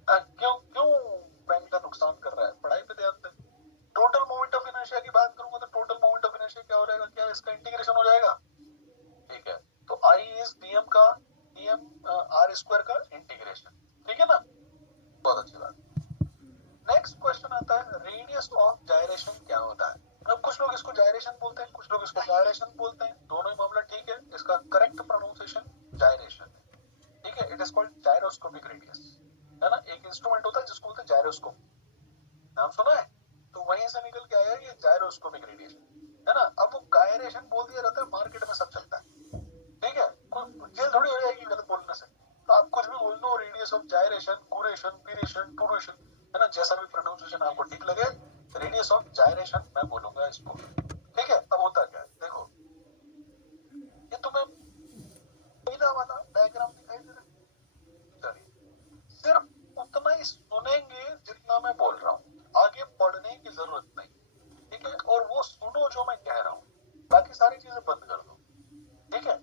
क्यों क्यों पेन का नुकसान कर रहा है, पढ़ाई पे ध्यान दे। टोटल मोमेंट ऑफ इनर्शिया की बात करूंगा तो टोटल मोमेंट ऑफ इनर्शिया क्या हो जाएगा, क्या इसका इंटीग्रेशन हो जाएगा, ठीक है। तो आई इज डीएम का, डीएम आर स्क्वायर का इंटीग्रेशन, ठीक है ना, बहुत अच्छी बात। नेक्स्ट क्वेश्चन आता है, रेडियस ऑफ जायरेशन क्या होता है। अब कुछ लोग इसको जायरेशन बोलते हैं, कुछ लोग इसको गायरेशन बोलते हैं, दोनों ही मामला ठीक है। इसका करेक्ट प्रोनाउंसिएशन जायरेशन है, ठीक है। It is called gyroscopic radius, है ना। एक इंस्ट्रूमेंट होता है जिसको बोलते हैं जायरोस्कोप, नाम सुना है, तो वहीं से निकल के आया ये जायरोस्कोपिक रेडिएशन, है ना। अब वो गायरेशन बोल दिया जाता है, मार्केट में सब चलता है, ठीक है, जेल थोड़ी हो जाएगी गलत बोलने से। तो आप कुछ भी बोल दो, रेडियस ऑफ जायरेशन, गुरेशन, पीरेशन, टूरेशन, है ना, जैसा भी प्रोनाउंसिएशन आपको ठीक लगे, रेडियस ऑफ जायरेशन मैं बोलूंगा इसको, ठीक है। अब होता क्या है, देखो ये तुम्हें पहला वाला डायग्राम दिखाई दे रहा है, चलिए सिर्फ उतना ही सुनेंगे जितना मैं बोल रहा हूँ, आगे पढ़ने की जरूरत नहीं, ठीक है। और वो सुनो जो मैं कह रहा हूँ, बाकी सारी चीजें बंद कर दो, ठीक है।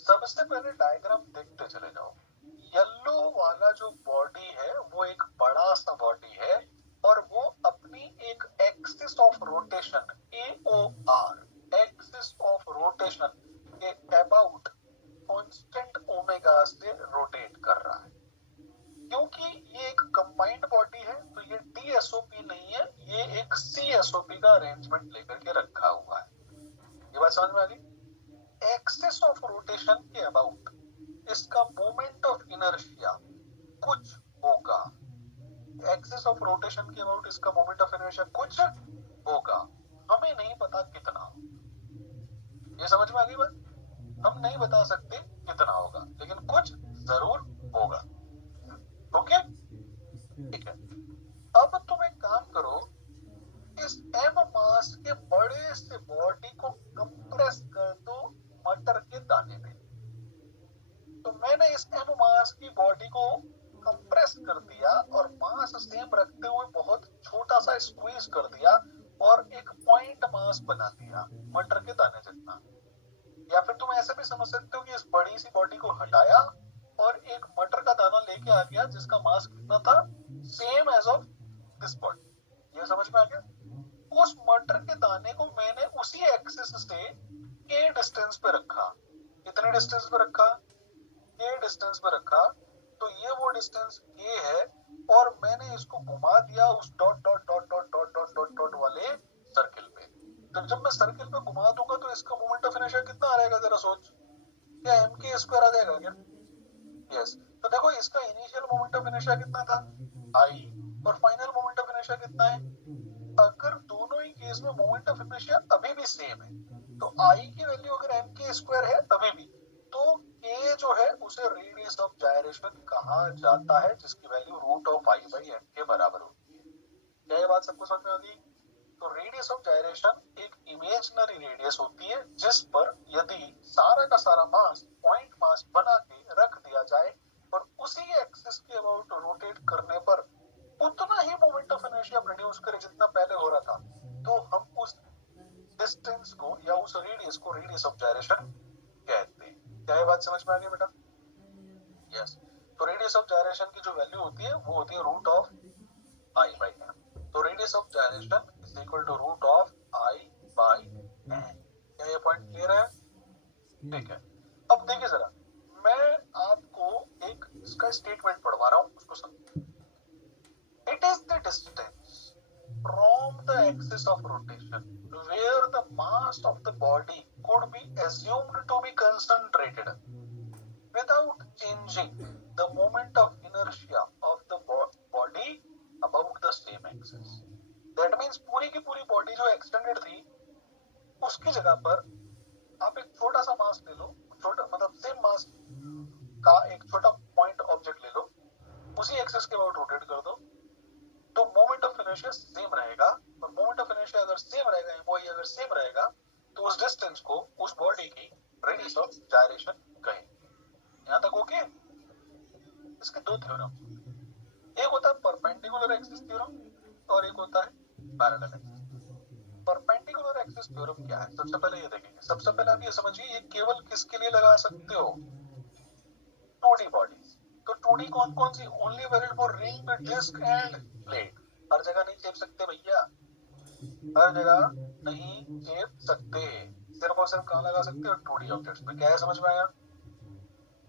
सबसे पहले डायग्राम देखते चले जाओ। येलो वाला जो बॉडी है वो एक बड़ा सा बॉडी है, और वो अपनी एक axis of rotation AOR, axis of rotation के अबाउट कांस्टेंट ओमेगा से रोटेट कर रहा है। क्योंकि ये एक कंबाइंड बॉडी है तो ये DSOP नहीं है, ये एक CSOP का अरेंजमेंट लेकर के रखा हुआ है। ये बात समझ में आ गई। एक्सिस ऑफ रोटेशन के अबाउट इसका मोमेंट ऑफ इनर्शिया कुछ होगा, एक्सिस ऑफ रोटेशन के अबाउट इसका मोमेंट ऑफ इनर्शिया कुछ होगा, हमें नहीं पता कितना। ये समझ में आ गई बात, हम नहीं बता सकते कितना होगा, लेकिन कुछ जरूर होगा, ओके, ठीक है। अब तुम एक काम करो, इस m मास के बड़े से बॉडी को कंप्रेस कर दो मटर के दाने में। तो मैंने इस m मास की बॉडी को कंप्रेस कर दिया और मास सेम रखते हुए बहुत छोटा सा स्क्वीज कर दिया और एक पॉइंट मास बना दिया मटर के दाने जितना। या फिर तुम ऐसे भी समझ सकते हो कि इस बड़ी सी बॉडी को हटाया और एक मटर का दाना लेके आ गया जिसका मास कितना था, same as of this body. ये समझ में आ गया। उस मटर के दाने को मैंने उसी एक्सिस से के डिस्टेंस पे रखा। कितने डिस्टेंस पे रखा, के डिस्टेंस पे रखा। तो ये वो डिस्टेंस a है और मैंने इसको घुमा दिया उस dot dot dot dot dot dot dot dot वाले सर्किल पे। तो जब मैं सर्किल पे घुमा दूंगा तो इसका मोमेंट ऑफ इनर्शिया कितना आ जाएगा जरा सोच, क्या m² आ जाएगा क्या? यस। तो देखो इसका इनिशियल मोमेंट ऑफ इनर्शिया कितना था i और फाइनल मोमेंट ऑफ इनर्शिया कितना है। अगर दोनों ही केस में मोमेंट ऑफ इनर्शिया अभी भी सेम है तो i की वैल्यू अगर m² है अभी भी, तो k जो है उसे रेडियस ऑफ जायरेशन कहा जाता है जिसकी value root of i by m के बराबर होती है। क्या ये बात सबको समझ में आ गई? तो रेडियस ऑफ जायरेशन एक इमेजिनरी रेडियस होती है जिस पर यदि सारा का सारा मास पॉइंट मास बना के रख दिया जाए और उसी एक्सिस के अबाउट रोटेट करने पर उतना ही मोमेंट ऑफ इनर्शिया प्रोड्यूस करे जितना पहले हो रहा था, तो हम उस डिस्टेंस को या उस रेडियस को रेडियस ऑफ जायरेशन कहते हैं। क्या ये बात समझ में आ गई बेटा? यस। तो रेडियस ऑफ जायरेशन की जो वैल्यू होती है वो होती है root of I by M. तो radius of gyration is equal to root of I by M. क्या ये पॉइंट क्लियर है? ठीक है। अब देखिए जरा, मैं आपको एक इसका स्टेटमेंट पढ़वा रहा हूँ, उसको समझिए। It is the distance from the axis of rotation where the mass of the body could be assumed to be concentrated without changing the moment of inertia of the body about the same axis. That means पूरी की पूरी body जो extended थी उसकी जगह पर आप एक छोटा सा मास ले लो, छोटा मतलब सेम मास का एक छोटा पॉइंट ऑब्जेक्ट ले लो, उसी एक्सिस के अबाउट रोटेट कर दो, तो मोमेंट ऑफ इनर्शिया सेम रहेगा। और मोमेंट ऑफ इनर्शिया अगर सेम रहेगा, एमओआई अगर सेम रहेगा, तो उस डिस्टेंस को उस बॉडी की रेडियस ऑफ जायरेशन कहेंगे। यहाँ तक ओके? इसके दो थ्योरम, एक होता है परपेंडिकुलर एक्सिस थ्योरम और एक होता है parallel axis. Perpendicular axis theorem क्या है सबसे पहले ये देखेंगे। सबसे पहले आप ये समझिए ये केवल किसके लिए लगा सकते हो? 2D bodies. तो 2D कौन कौन सी? Only valid for ring, disc and plate. हर जगह नहीं चेप सकते भैया, हर जगह नहीं चेप सकते, सिर्फ और सिर्फ कहाँ लगा सकते हो? 2D ऑब्जेक्ट्स में। क्या है, समझ में आया?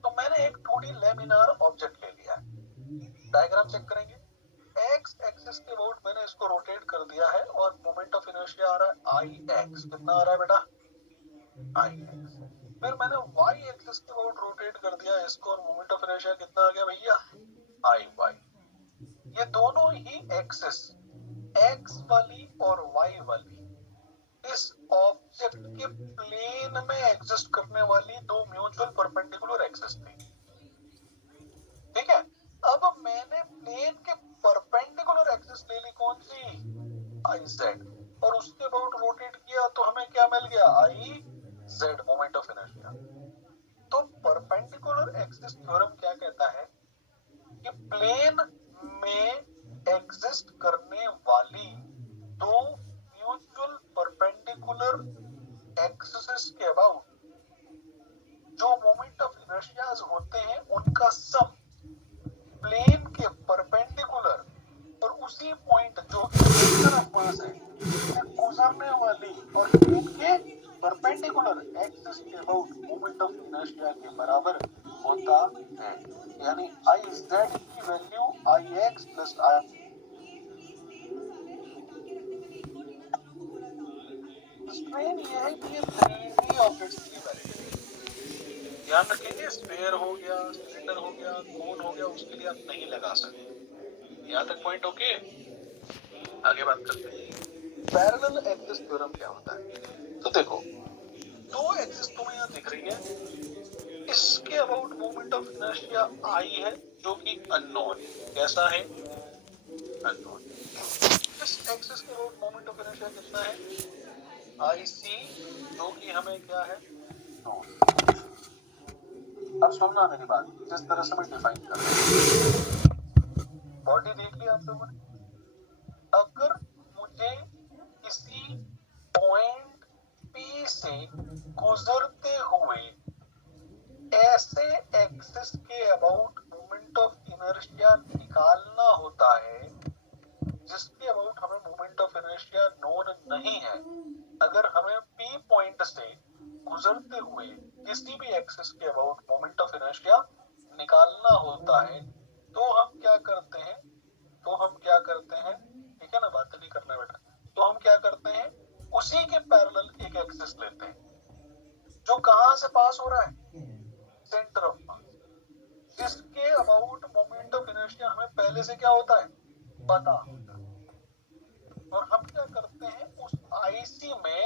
तो मैंने एक 2D लेमिनार ऑब्जेक्ट ले लिया है, डायग्राम चेक करेंगे। एक्स एक्सिस के अबाउट मैंने इसको रोटेट कर दिया है और मोमेंट ऑफ इनर्शिया आ रहा है आई एक्स। कितना आ रहा है बेटा? आई एक्स। फिर मैंने वाई एक्सिस के अबाउट रोटेट कर दिया इसको और मोमेंट ऑफ इनर्शिया कितना आ गया भैया? आई वाई। ये दोनों ही एक्सिस, एक्स वाली और वाई वाली, इस ऑब्जेक्ट के प्लेन में एग्जिस्ट करने वाली दो म्यूचुअल परपेंडिकुलर एक्सिस थी। ठीक है। अब मैंने प्लेन के परपेंडिकुलर एक्सिस ले ली, कौन सी? आई जेड, और उसके अबाउट रोटेट किया तो हमें क्या मिल गया? I Z, moment of inertia. तो परपेंडिकुलर एक्सिस थ्योरम क्या कहता है कि प्लेन में एग्जिस्ट करने वाली दो म्यूचुअल परपेंडिकुलर एक्सिस के अबाउट जो मोमेंट ऑफ इनर्शियाज होते हैं उनका सम प्लेन के परपेंडिकुलर और उसी पॉइंट जो सेंटर ऑफ मास है से गुजरने वाली और प्लेन के परपेंडिकुलर एक्सिस के अबाउट मोमेंट ऑफ इनर्शिया के बराबर होता है। यानी आई जेड की वैल्यू आई एक्स प्लस आई, स्ट्रेन ये है कि ये 3D ऑब्जेक्ट्स की वैल्यू, ध्यान रखेंगे, स्फीयर हो गया, सिलेंडर हो गया, कोन हो गया, उसके लिए आप नहीं लगा सकते। यहाँ तक पॉइंट ओके? आगे बात करते हैं पैरेलल एक्सिस थ्योरम क्या होता है। तो देखो, दो एक्सिस तुम्हें यहाँ दिख रही है, इसके about moment of inertia I है जो कि अननोन है। कैसा है? अननोन। इस एक्सिस के अबाउट मोमेंट ऑफ इनर्शिया कितना है? आई सी, जो कि हमें क्या है? नोन। अब सुनना मेरी बात, जिस तरह से मैं डिफाइन कर रहा हूँ। बॉडी देख लिया आप लोगों ने। अगर मुझे किसी पॉइंट पी से गुजरते हुए ऐसे एक्सिस के अबाउट मोमेंट ऑफ इनर्शिया निकालना होता है जिसके अबाउट हमें मोमेंट ऑफ इनर्शिया नोन नहीं है, अगर हमें पी पॉइंट से गुजरते हुए किसी भी एक्सिस के अबाउट मोमेंट ऑफ इनर्शिया निकालना होता है तो हम क्या करते हैं, ठीक है ना, बातें नहीं करना बेटा, तो हम क्या करते हैं, उसी के पैरेलल एक एक्सिस लेते हैं जो कहां से पास हो रहा है, सेंटर ऑफ मास, जिसके अबाउट मोमेंट ऑफ इनर्शिया हमें पहले से क्या होता है, पता होता है। और हम क्या करते हैं, उस आईसी में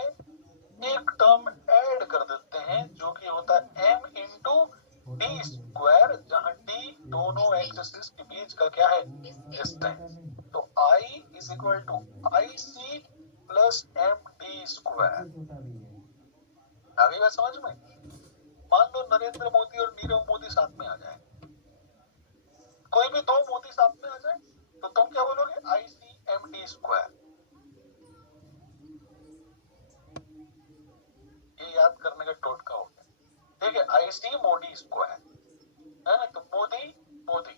एक टर्म ऐड कर देते हैं जो कि होता है m इंटू डी स्क्वायर, जहां d दोनों एक्सिस के बीच का क्या है, डिस्टेंस। तो I is equal to IC plus MD square. आगे बात समझ में? मान लो नरेंद्र मोदी और नीरव मोदी साथ में आ जाए, कोई भी दो मोदी साथ में आ जाए, तो तुम क्या बोलोगे, ICMD स्क्वायर। ये याद करने का टोटका हो गया, ठीक है, IC मोदी स्क्वायर है ना, तो मोदी मोदी,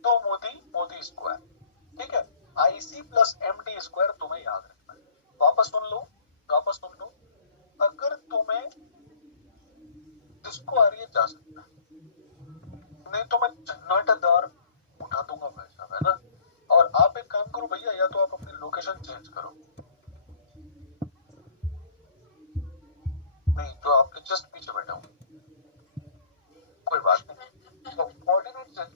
दो मोदी मोदी स्क्वायर, ठीक है, IC प्लस MD स्क्वायर तुम्हें याद रखना है। वापस सुन लो, अगर तुम्हें जिसको आ रही है जा सकता है, नहीं तो मैं झन्नाटेदार उठा दूंगा भाई साहब, है ना। और आप एक काम करो भैया, या तो आप अपनी लोकेशन चेंज करो, नहीं जो आपके जस्ट पीछे बैठा हूँ, कोई बात नहीं, तो कोऑर्डिनेट चेंज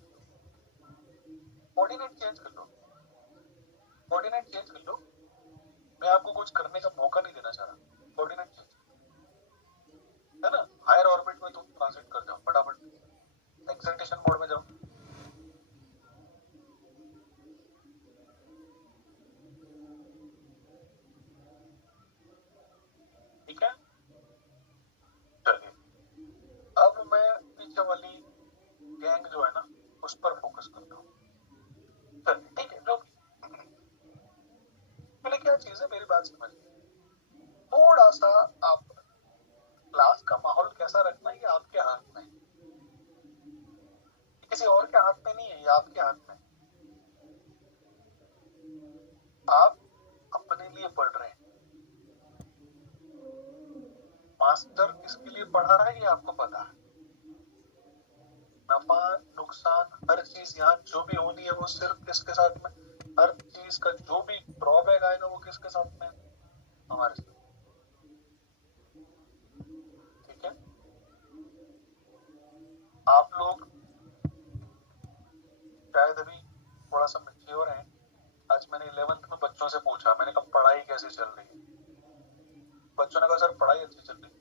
कर लो, मैं आपको कुछ करने का मौका नहीं देना चाह रहा, कोऑर्डिनेट चेंज, है ना, हायर ऑर्बिट में तुम ट्रांजिट कर जाओ फटाफट, एक्साइटेशन मोड में जाओ, ठीक है। चलिए अब मैं पीछे वाली गैंग जो है ना उस पर फोकस करता हूँ, चलिए ठीक है। जो पहले क्या चीज है, मेरी बात समझिए, थोड़ा सा आप क्लास का माहौल कैसा रखना है ये आपके हाथ में है, किसी और के हाथ में नहीं है, ये आपके हाथ में है। आप अपने लिए पढ़ रहे हैं, मास्टर किसके लिए पढ़ा रहा है ये आपको पता है, नफा नुकसान हर चीज यहाँ जो भी होनी है वो सिर्फ किसके साथ में, हर चीज का जो भी ड्रॉबैक आएगा वो किसके साथ में, हमारे साथ, ठीक है। आप लोग शायद अभी थोड़ा सा मैच्योर हैं। आज मैंने 11th में बच्चों से पूछा, मैंने कहा पढ़ाई कैसी चल रही है, बच्चों ने कहा सर पढ़ाई अच्छी चल रही है।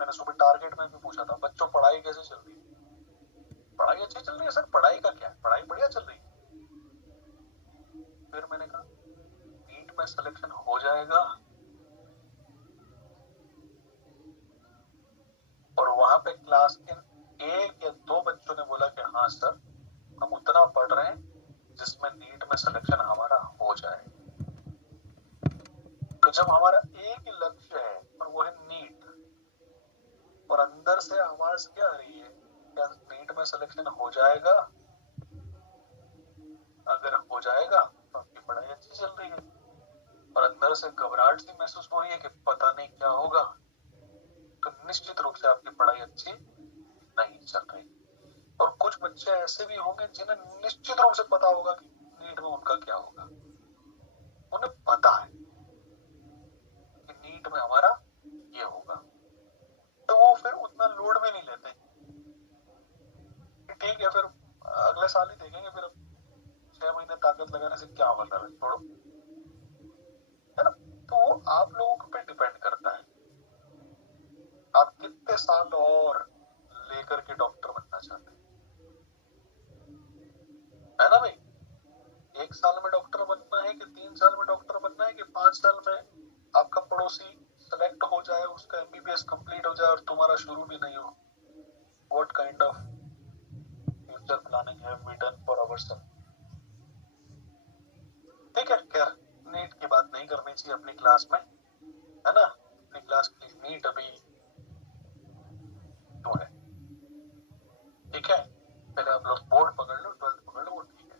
मैंने सुबह टारगेट में भी पूछा था, बच्चों पढ़ाई कैसी चल रही है, पढ़ाई अच्छी चल रही है सर, पढ़ाई का क्या है, पढ़ाई बढ़िया चल रही है। फिर मैंने कहा नीट में सिलेक्शन हो जाएगा, और वहां पे क्लास के 1 या 2 बच्चों ने बोला कि हाँ सर हम उतना पढ़ रहे हैं जिसमें नीट में सिलेक्शन हमारा हो जाए। तो जब हमारा एक ही लक्ष्य है और वो है नीट, और अंदर से आवाज क्या आ रही है, क्या नीट में सिलेक्शन हो जाएगा, अगर हो जाएगा तो आपकी पढ़ाई अच्छी चल रही है, और अंदर से घबराहट सी महसूस हो रही है कि पता नहीं क्या होगा, तो निश्चित रूप से आपकी पढ़ाई अच्छी नहीं चल रही। और कुछ बच्चे ऐसे भी होंगे जिन्हें निश्चित रूप से पता होगा कि नीट में उनका क्या होगा, उन्हें पता है कि नीट में हमारा ये होगा, तो वो फिर उतना लोड भी नहीं लेते, ठीक है फिर अगले साल ही देखेंगे, फिर 6 महीने ताकत लगाने से क्या मतलब है, छोड़ो, है ना। तो वो आप लोगों पे डिपेंड करता है, आप कितने साल और लेकर के डॉक्टर बनना चाहते हैं, है ना भाई। 1 साल में डॉक्टर बनना है कि 3 साल में डॉक्टर बनना है कि 5 साल में आपका पड़ोसी सेलेक्ट हो जाए, उसका MBBS कंप्लीट हो जाए और तुम्हारा शुरू भी नहीं हो। What kind of future planning have we done for ourselves? ठीक है, खैर नीट की बात नहीं करनी चाहिए अपनी क्लास में, है ना, अपनी क्लास की नीट अभी क्यों है, ठीक है। पहले आप लोग बोर्ड पकड़ लो, 12th पकड़ लो, वो ठीक है।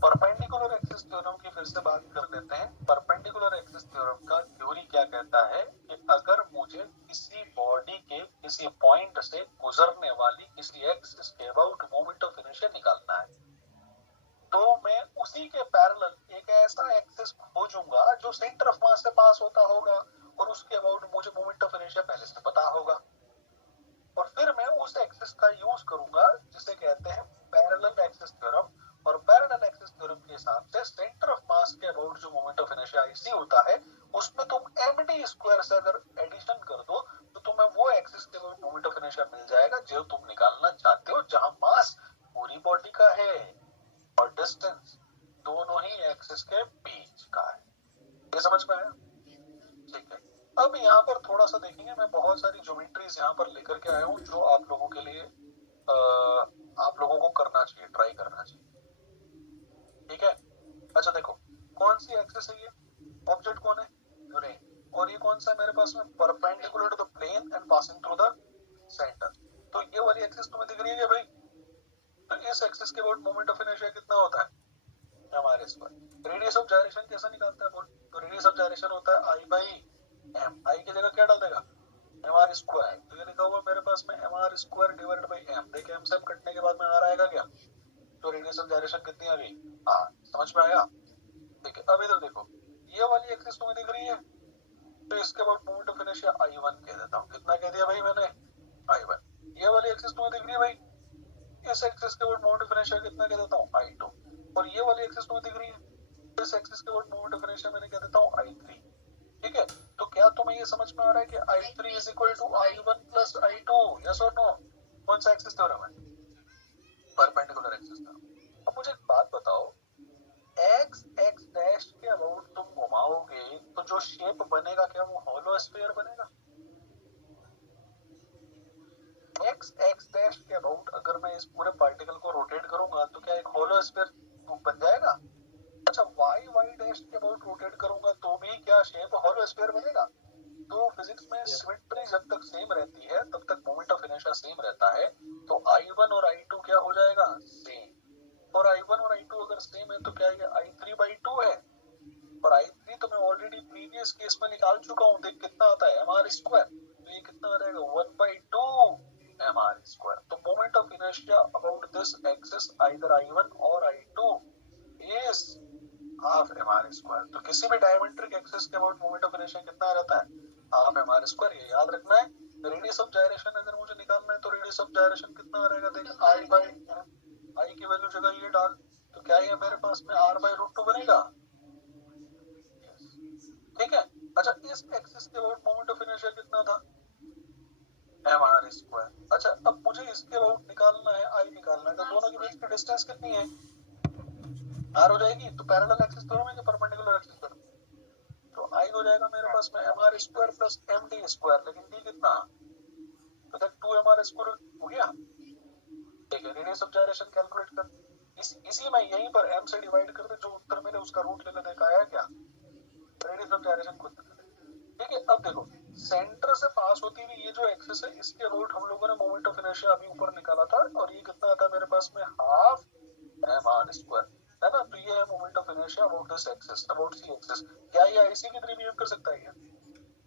परपेंडिकुलर एक्सिस थ्योरम की फिर से बात कर लेते हैं। परपेंडिकुलर एक्सिस थ्योरम का थ्योरी क्या कहता है कि अगर मुझे किसी बॉडी के किसी पॉइंट से गुजरने वाली किसी एक्सिस के अबाउट मोमेंट ऑफ इनर्शिया निकालना है, तो मैं उसी के पैरेलल एक ऐसा एक्सिस खोजूंगा जो सेंटर ऑफ मास से पास होता होगा और उसके अबाउट मुझे मोमेंट ऑफ इनर्शिया पहले से पता होगा, और फिर मैं उस एक्सिस का यूज करूंगा जिसे कहते हैं पैरेलल एक्सिस थ्योरम। और पैरेलल एक्सिस थ्योरम के हिसाब से सेंटर ऑफ मास के अबाउट जो मोमेंट ऑफ इनर्शिया IC होता है उसमें तुम md स्क्वायर से अगर एडिशन कर दो तो तुम्हें वो एक्सिस के अबाउट मोमेंट ऑफ इनर्शिया मिल जाएगा जो तुम निकालना चाहते हो, जहां मास पूरी बॉडी का है और डिस्टेंस दोनों ही एक्सिस के बीच का है। ये समझ में आया? ठीक है, अब यहाँ पर थोड़ा सा देखेंगे, मैं बहुत सारी ज्योमेट्रीज यहाँ पर लेकर के आया हूँ जो आप लोगों के लिए आप लोगों को करना चाहिए, ट्राई करना चाहिए। ठीक है, अच्छा देखो कौन सी एक्सिस है, ये ऑब्जेक्ट कौन है, रे, और ये कौन सा है मेरे पास में, perpendicular to the plane and passing through the centre. तो ये वाली एक्सिस तुम्हें दिख रही है भाई, तो इस एक्सिस के अबाउट मोमेंट ऑफ इनर्शिया कितना होता है, हमारे स्क्वायर। रेडियस ऑफ जायरेशन कैसा निकालता है बोल, तो रेडियस ऑफ जायरेशन होता है I बाई एम, आई की जगह क्या डाल देगा, mr स्क्वायर, तो ये लिखा हुआ मेरे पास में mr square divided by M. देखिए एम से एम कटने के बाद में r आएगा क्या, तो रेडियस ऑफ जायरेशन कितनी आ गई, r। समझ में आया? ठीक है, अब इधर देखो ये वाली एक्सिस तुम्हें दिख रही है, तो इसके about moment of inertia I1 कह देता हूँ। कितना कह दिया भाई मैंने, I1। ये वाली एक्सिस तुम्हें दिख रही है भाई, इस एक्सिस के अबाउट मोमेंट ऑफ इनर्शिया कितना कह देता हूँ, I2। और ये वाली एक्सिस तुम्हें दिख रही है, इस एक्सिस के अबाउट मोमेंट ऑफ इनर्शिया मैंने कह देता हूँ I3। ठीक है, तो क्या तुम्हें ये समझ में आ रहा है कि I3 is equal to I1 plus I2, yes और नो? कौन सा एक्सिस थ्योरम है, परपेंडिकुलर एक्सिस थ्योरम। अब मुझे एक बात बताओ, x x डैश के अबाउट तुम घुमाओगे तो जो शेप बनेगा क्या वो होलो स्फीयर बनेगा? x x डैश के अबाउट अगर मैं इस पूरे पार्टिकल को रोटेट करूंगा तो क्या एक होलो स्फीयर बन जाएगा? अच्छा y y डैश के अबाउट रोटेट करूंगा तो भी क्या शेप होलो स्फीयर बनेगा? तो फिजिक्स में सिमेट्री जब तक सेम रहती है तब तक मोमेंट ऑफ इनर्शिया सेम रहता है, तो I1 और I2 क्या हो जाएगा, सेम। और I1 और I2 अगर सेम है तो क्या ये I3 बाई 2 है, और I3 तो मैं ऑलरेडी प्रीवियस केस में निकाल चुका हूँ, देख कितना आता है mr स्क्वायर, तो ये कितना आ रहेगा 1 बाई 2 mr स्क्वायर। तो moment of inertia about this axis either I1 और I2 is half mr square. तो किसी भी डायमेट्रिक एक्सिस के अबाउट मोमेंट ऑफ इनर्शिया कितना रहता है, हाफ mr स्क्वायर। ये याद रखना है। रेडियस ऑफ जायरेशन अगर मुझे निकालना है तो रेडियस ऑफ जायरेशन कितना रहेगा, देख I बाई एम, आई की वैल्यू जगह ये डाल, तो क्या ये मेरे पास में r बाई रूट 2 बनेगा। ठीक है, अच्छा इस एक्सिस के अबाउट मोमेंट ऑफ इनर्शिया कितना था, mr स्क्वायर। अच्छा अब मुझे इसके अबाउट निकालना है, I निकालना है, तो दोनों के बीच की डिस्टेंस कितनी है, r हो जाएगी। तो पैरेलल एक्सिस थ्योरम है कि परपेंडिकुलर एक्सिस थ्योरम, तो I हो जाएगा मेरे पास में mr square plus md square, लेकिन d कितना, तो देख 2mr स्क्वायर हो गया। ठीक है, रेडियस ऑफ जायरेशन कैलकुलेट कर, इसी में यहीं पर m से डिवाइड कर दे, जो उत्तर मिले उसका रूट ले ले, देखा आया क्या, रेडियस ऑफ जायरेशन खुद। ठीक है, अब देखो सेंटर से पास होती हुई ये जो एक्सिस है इसके अबाउट हम लोगों ने मोमेंट ऑफ इनर्शिया अभी ऊपर निकाला था, और ये कितना आता है मेरे पास में, हाफ mr स्क्वायर, है ना। तो ये है moment of inertia about this axis, about C axis. क्या ये IC की तरह बिहेव कर सकता है?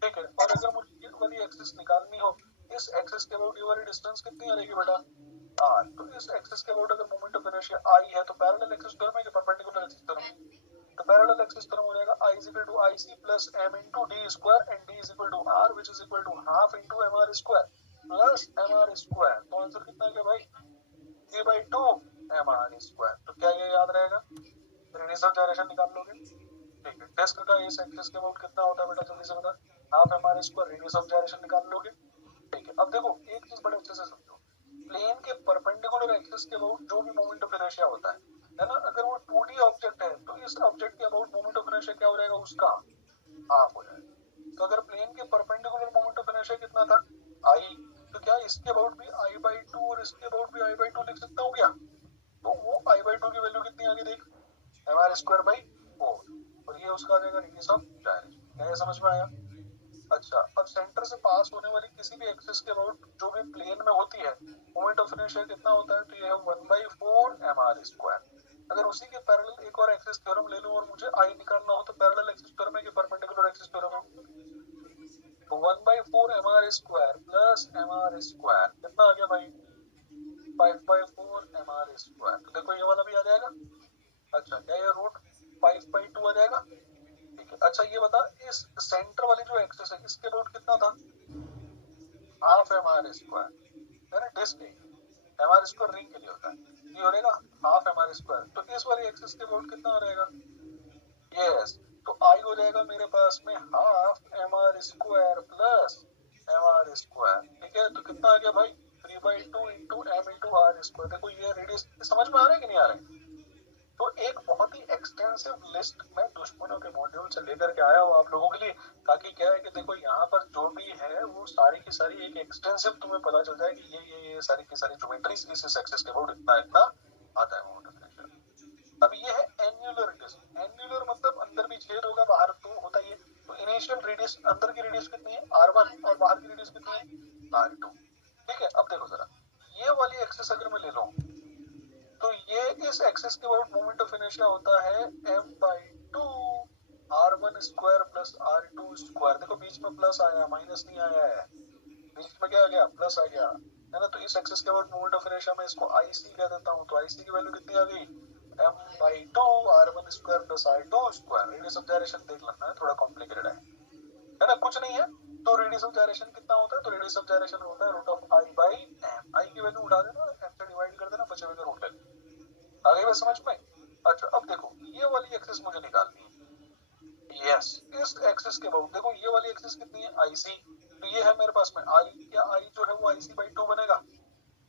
ठीक है, और अगर मुझे ये वाली एक्सिस निकालनी हो, इस एक्सिस के अबाउट ये वाली डिस्टेंस कितनी आ रहेगी बेटा, r। तो इस एक्सिस के अबाउट अगर मोमेंट ऑफ इनर्शिया I है तो पैरेलल एक्सिस थ्योरम है कि परपेंडिकुलर एक्सिस थ्योरम, तो पैरेलल एक्सिस थ्योरम हो जाएगा I is equal to IC plus m into d square and d is equal to r which is equal to half into mr square plus mr square। तो answer कितना है भाई, 3 by 2 mr square। तो क्या ये याद रहेगा, radius of gyration निकाल लोगे। ठीक है, डिस्क का इस एक्सिस के अबाउट कितना होता है बेटा, जल्दी से बता, half mr square, radius of gyration निकाल लोगे। ठीक है, अब देखो एक चीज बड़े अच्छे से समझो, प्लेन के परपेंडिकुलर एक्सिस के अबाउट जो भी मोमेंट ऑफ इनर्शिया होता है ना, अगर वो 2D ऑब्जेक्ट है तो इस ऑब्जेक्ट के अबाउट मोमेंट ऑफ इनर्शिया क्या हो जाएगा, उसका हाफ हो जाएगा। तो अगर प्लेन के परपेंडिकुलर मोमेंट ऑफ इनर्शिया कितना था, I, तो क्या इसके अबाउट भी I बाई 2 और इसके अबाउट भी I बाई 2 लिख सकता हूँ क्या, तो वो I बाई 2 की वैल्यू कितनी आ गई, देख mr स्क्वायर बाई 4, और ये उसका आ जाएगा रेडियस ऑफ जायरेशन। क्या ये समझ में आया? अच्छा अब सेंटर से पास होने वाली किसी भी एक्सिस के अबाउट जो भी प्लेन में होती है मोमेंट ऑफ इनर्शिया कितना होता है, तो ये है 1/4 mr स्क्वायर। अगर उसी के पैरेलल एक और एक्सिस थ्योरम ले लूं और मुझे I निकालना हो तो पैरेलल एक्सिस थ्योरम है कि परपेंडिकुलर एक्सिस थ्योरम है, तो 1/4 mr square plus mr R square कितना आ गया भाई 5/4 mr स्क्वायर। तो देखो ये वाला भी आ जाएगा। अच्छा क्या ये रूट 5/2 आ जाएगा। ठीक है अच्छा ये बता इस सेंटर वाली जो एक्सिस है इसके रूट कितना था हाफ mr स्क्वायर है ना डिस्क mr स्क्वायर रिंग के लिए होता है ये हो रहेगा हाफ mr स्क्वायर। तो इस वाली एक्सिस के रूट कितना हो रहेगा यस तो आई हो जाएगा मेरे पास में half mr square plus mr square. ठीक है तो कितना आ गया भाई 3/2 into M into R square. देखो ये रेडियस समझ में आ रहा है कि नहीं आ रहा है। तो एक बहुत ही एक्सटेंसिव लिस्ट मैं दुश्मनों के मॉड्यूल से लेकर के आया हूँ आप लोगों के लिए ताकि क्या है कि देखो यहाँ पर जो भी है वो सारी की सारी एक एक्सटेंसिव तुम्हें पता चल जाए कि ये सारी की सारी ज्योमेट्रीज इस एक्सिस के अबाउट इतना इतना आता है मोमेंट ऑफ इनर्शिया। अब ये है एन्युलर डिस्क। एन्युलर मतलब अंदर भी छेद होगा बाहर तो होता ही है। तो इनिशियल रेडियस अंदर की रेडियस कितनी है r1 और बाहर की रेडियस कितनी है r2। ठीक है अब देखो जरा ये वाली एक्सिस अगर मैं ले लूं तो ये इस एक्सिस के अबाउट मोमेंट ऑफ इनर्शिया होता है m/2 r1 square plus r2 square. देखो बीच में प्लस आया माइनस नहीं आया है बीच में क्या आ गया प्लस आ गया है ना। तो इस एक्सिस के अबाउट मोमेंट ऑफ इनर्शिया में इसको IC कह देता हूँ। तो IC की वैल्यू कितनी आ गई m/2 r1 square plus r2 square. Radius of gyration देख लेना है थोड़ा कॉम्प्लिकेटेड है ना कुछ नहीं है। तो रेडियस ऑफ जायरेशन कितना होता है तो रेडियस ऑफ जायरेशन होता है रूट ऑफ I/m। आई की वैल्यू उठा देना m से डिवाइड कर देना बचे हुए का रूट ले लेना। आ गई बात समझ में। अच्छा अब देखो ये वाली एक्सिस मुझे निकालनी है। यस इस एक्सिस के अबाउट देखो ये वाली एक्सिस कितनी है IC। तो ये है मेरे पास में I क्या I जो है वो IC/2 बनेगा।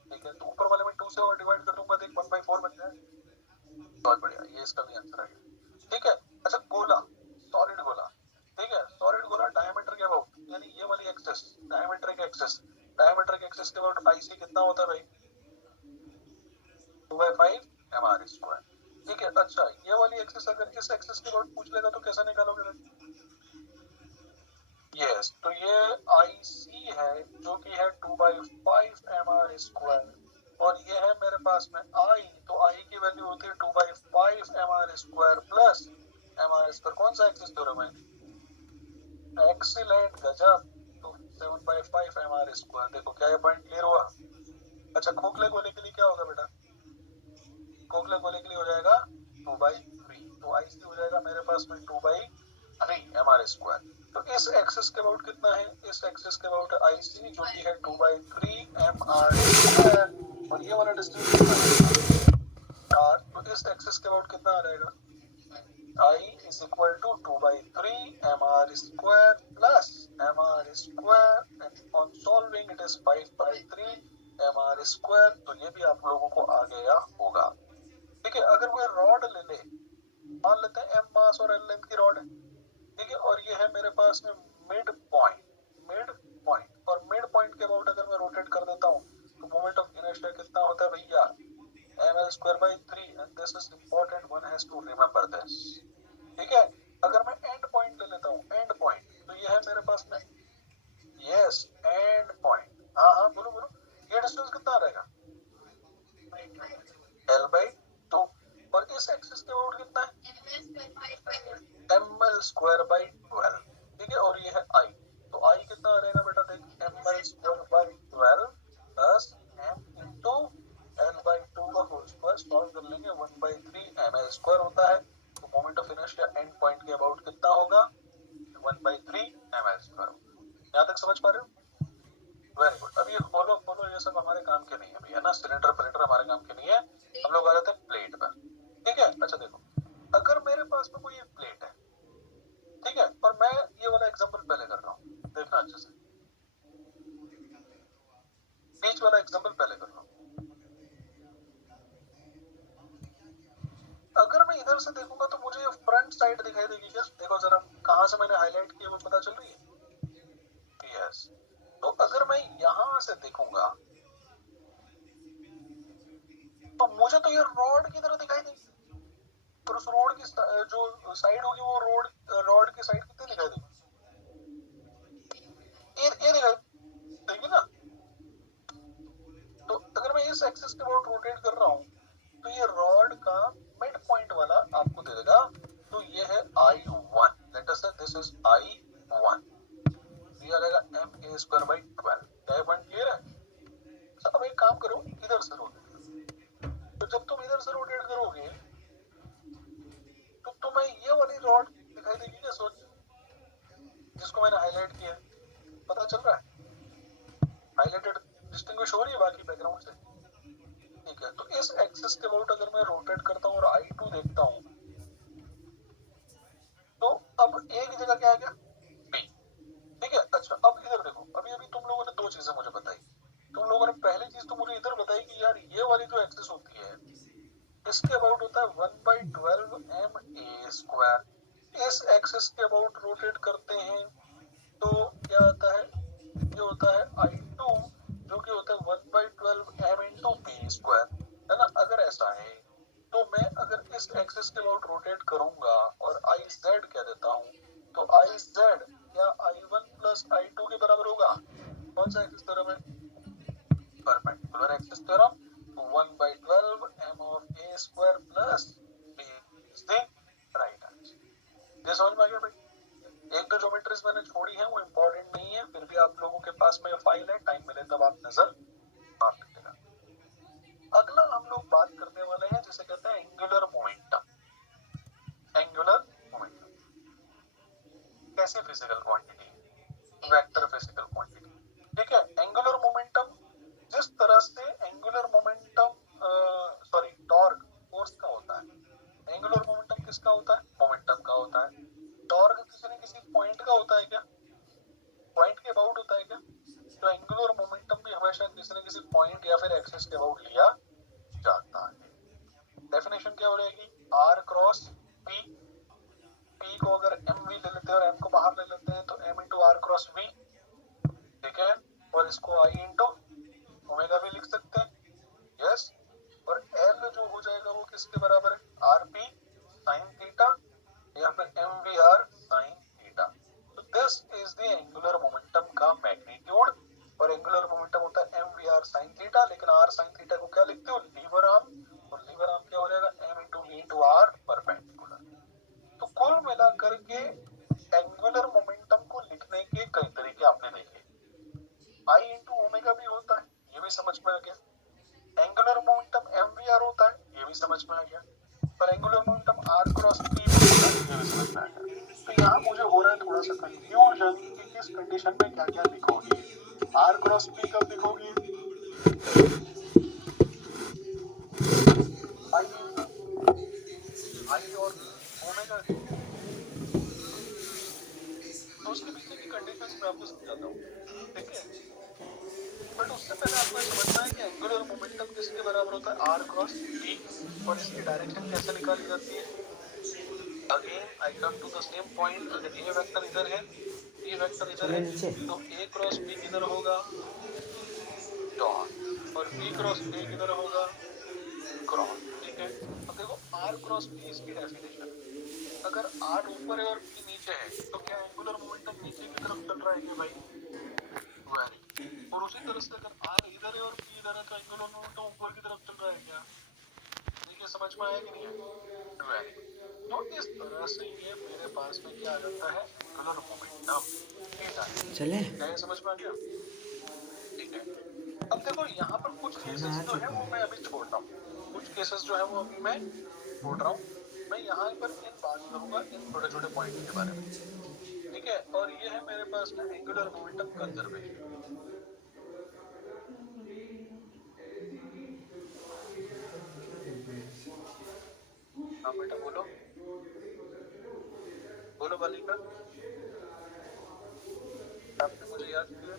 ठीक है तो ऊपर वाले में 2 से और डिवाइड कर दूंगा देख 1/4 बन जाए। बहुत बढ़िया ये इसका भी आंसर आ गया। ठीक है अच्छा गोला सॉलिड गोला। ठीक है सॉलिड गोला डायमीटर के अबाउट यानी ये वाली एक्सिस डायमीटर के एक्सिस के अबाउट IC कितना होता है भाई 2/5 mr स्क्वायर। ठीक है अच्छा ये वाली एक्सिस अगर इस एक्सिस के अबाउट पूछ लेगा तो कैसे निकालोगे भाई यस तो ये IC है जो कि है 2/5 mr स्क्वायर और ये है मेरे पास में I। तो I की वैल्यू होती है 2/5 mr square plus mr square. कौन सा एक्सिस थ्योरम है एक्सीलेंट गजब। तो 7/5 mr स्क्वायर। देखो क्या ये पॉइंट क्लियर हुआ। अच्छा खोखले गोले के लिए क्या होगा बेटा खोखले गोले के लिए हो जाएगा 2/3। तो IC हो जाएगा मेरे पास में 2/3 mr स्क्वायर। तो इस एक्सिस के अबाउट कितना है इस एक्सिस के अबाउट IC जो कि है 2/3 mr स्क्वायर और ये वाला डिस्टेंस कितना है r। तो इस एक्सिस के अबाउट कितना आ जाएगा I is equal to 2/3 mr square plus mr square and on solving it is 5/3 mr square। तो ये भी आप लोगों को आ गया होगा। ठीक है अगर कोई रॉड ले ले मान लेते हैं m मास और l लेंथ की रॉड है। ठीक है और ये है मेरे पास में मिड पॉइंट और मिड पॉइंट के अबाउट अगर मैं रोटेट कर देता हूँ तो मोमेंट ऑफ इनर्शिया कितना होता है भैया ml²/3 and this is important one has to remember this। ठीक है अगर मैं एंड पॉइंट ले लेता हूँ एंड पॉइंट तो ये है मेरे पास में यस एंड पॉइंट हाँ बोलो ये डिस्टेंस कितना रहेगा l/2 और इस एक्सिस के अबाउट कितना है ml²/12। ठीक है और ये है I। तो I कितना रहेगा बेटा देख ml²/12 plus m into l/2 का होल स्क्वायर सॉल्व कर लेंगे 1/3 ml² होता है। तो moment of inertia and point के अबाउट कितना होगा 1/3 ml²। यहाँ तक समझ पा रहे हो वेरी गुड। अब ये खोलो ये सब हमारे काम के नहीं है भैया ना सिलेंडर प्लेटर हमारे काम के नहीं है। हम लोग आ जाते हैं प्लेट पर। ठीक है अच्छा देखो अगर मेरे पास में कोई एक प्लेट है ठीक है और मैं ये वाला एग्जांपल पहले कर रहा हूँ देखना अच्छे से बीच वाला एग्जांपल पहले कर रहा हूँ। अगर मैं इधर से देखूंगा तो मुझे फ्रंट साइड दिखाई देगी क्या देखो जरा कहां से मैंने हाईलाइट किया वो पता चल रही है यस। तो अगर मैं यहां से देखूंगा तो मुझे तो ये रोड की तरह दिखाई देगी और उस रोड की जो साइड होगी वो रोड की साइड कितनी दिखाई देगी ये दिखाई देगी ना। तो अगर मैं इस एक्सिस के अबाउट रोटेट कर रहा हूँ तो ये रॉड का मिड पॉइंट वाला आपको दे देगा। तो ये है I1 लेट अस से दिस इज I1 ये आ जाएगा ma²/12। क्या ये पॉइंट क्लियर है अब एक काम करो, इधर से रोटेट करो। तो जब तुम इधर से रोटेट करोगे तो तुम्हें ये वाली रॉड दिखाई देगी क्या? सोच, जिसको मैंने हाईलाइट किया, पता चल रहा है? हाईलाइटेड डिस्टिंग्विश हो रही है बाकी बैकग्राउंड से? ठीक है, तो इस एक्सिस के अबाउट अगर मैं रोटेट करता हूँ और I2 देखता हूँ तो अब एक जगह क्या आ गया? B। ठीक है, अच्छा अब इधर देखो, अभी अभी तुम लोगों ने दो चीजें मुझे बताई। तुम लोगों ने पहली चीज तो मुझे इधर बताई कि यार ये वाली जो एक्सिस होती है इसके अबाउट होता है 1/12 ma²। इस एक्सिस के अबाउट रोटेट करते हैं तो क्या आता है? ये होता है I2 जो कि होता है 1/12 m/b², है ना? अगर ऐसा है तो मैं अगर इस एक्सिस के अबाउट रोटेट करूंगा और IZ कह देता हूं तो IZ क्या I1 प्लस I2 के बराबर होगा? कौन सा एक्सिस थ्योरम है? Perpendicular axis theorem. 1/12 m/a² plus b is the right answer. ये समझ में आ गया भाई? एक दो ज्योमेट्रीज मैंने छोड़ी है, वो इंपॉर्टेंट नहीं है, फिर भी आप लोगों के पास में फाइल है, टाइम मिले तब आप नजर मार लीजिएगा। अगला हम लोग बात करने वाले हैं जिसे कहते हैं एंगुलर मोमेंटम। एंगुलर मोमेंटम कैसी फिजिकल क्वांटिटी है? Vector physical quantity. ठीक है, एंगुलर मोमेंटम जिस तरह से angular momentum sorry torque force का होता है, एंगुलर मोमेंटम किसका होता है? मोमेंटम का होता है। टॉर्क किसी न किसी पॉइंट का होता है क्या? पॉइंट के अबाउट होता है क्या? तो एंगुलर मोमेंटम भी हमेशा किसी न किसी पॉइंट या फिर एक्सिस के अबाउट लिया जाता है। डेफिनेशन क्या हो रहेगी? r cross p। p को अगर mv ले लेते हैं और m को बाहर ले लेते हैं तो m into r cross v। ठीक है, और इसको I इंटू ओमेगा भी लिख सकते हैं। यस, और L जो हो जाएगा वो किसके बराबर है? rp sin थीटा या फिर mvr sin थीटा। तो this is the angular momentum का मैग्नीट्यूड, और एंगुलर मोमेंटम होता है mvr sin थीटा, लेकिन r sin थीटा को क्या लिखते हो? लीवर आर्म, और लीवर आर्म क्या हो जाएगा? m into v into r perpendicular. तो कुल मिलाकर के एंगुलर मोमेंटम को लिखने के कई तरीके आपने देखे। I इंटू ओमेगा भी होता है, ये भी समझ में आ गया। एंगुलर मोमेंटम mvr होता है, ये भी समझ में आ गया। पर angular momentum r cross p भी होता है, ये भी समझ में आ गया। तो यहाँ मुझे हो रहा है थोड़ा सा कंफ्यूजन कि किस कंडीशन में क्या क्या लिखोगी। r क्रॉस p कब लिखोगी? I और ओमेगा। तो उसके पीछे की कंडीशंस मैं आपको समझाता हूँ, ठीक है? बट उससे पहले आपको ये समझना है कि एंगुलर मोमेंटम किसके बराबर होता है? r क्रॉस p, और इसकी डायरेक्शन कैसे निकाली जाती है? Again I come to the same point. अगर ये वेक्टर इधर है, ये वेक्टर इधर है, तो a क्रॉस p किधर होगा? डॉट, और b क्रॉस a किधर होगा? क्रॉस। ठीक है, अब देखो r क्रॉस p इसकी डेफिनेशन, अगर r ऊपर है और p नीचे है तो क्या एंगुलर मोमेंटम नीचे की तरफ चल रहा है क्या भाई? वेरी। और उसी तरह से अगर r इधर है और p इधर है तो एंगुलर मोमेंटम ऊपर की तरफ चल रहा है क्या? देखिए समझ में आया कि नहीं है? वेरी। तो इस तरह से ये मेरे पास में क्या आ जाता है? Angular momentum. चले, क्या ये समझ में आ गया? ठीक है, अब देखो यहाँ पर कुछ केसेस जो है वो मैं अभी छोड़ रहा हूँ, कुछ केसेस जो है वो अभी मैं छोड़ रहा हूँ। मैं यहाँ पर इन बात करूंगा इन छोटे छोटे पॉइंट के बारे में, ठीक है? और ये है मेरे पास में एंगुलर मोमेंटम कंजर्वेशन। हाँ बेटा बोलो, बोलो बालिका, आपने मुझे याद किया।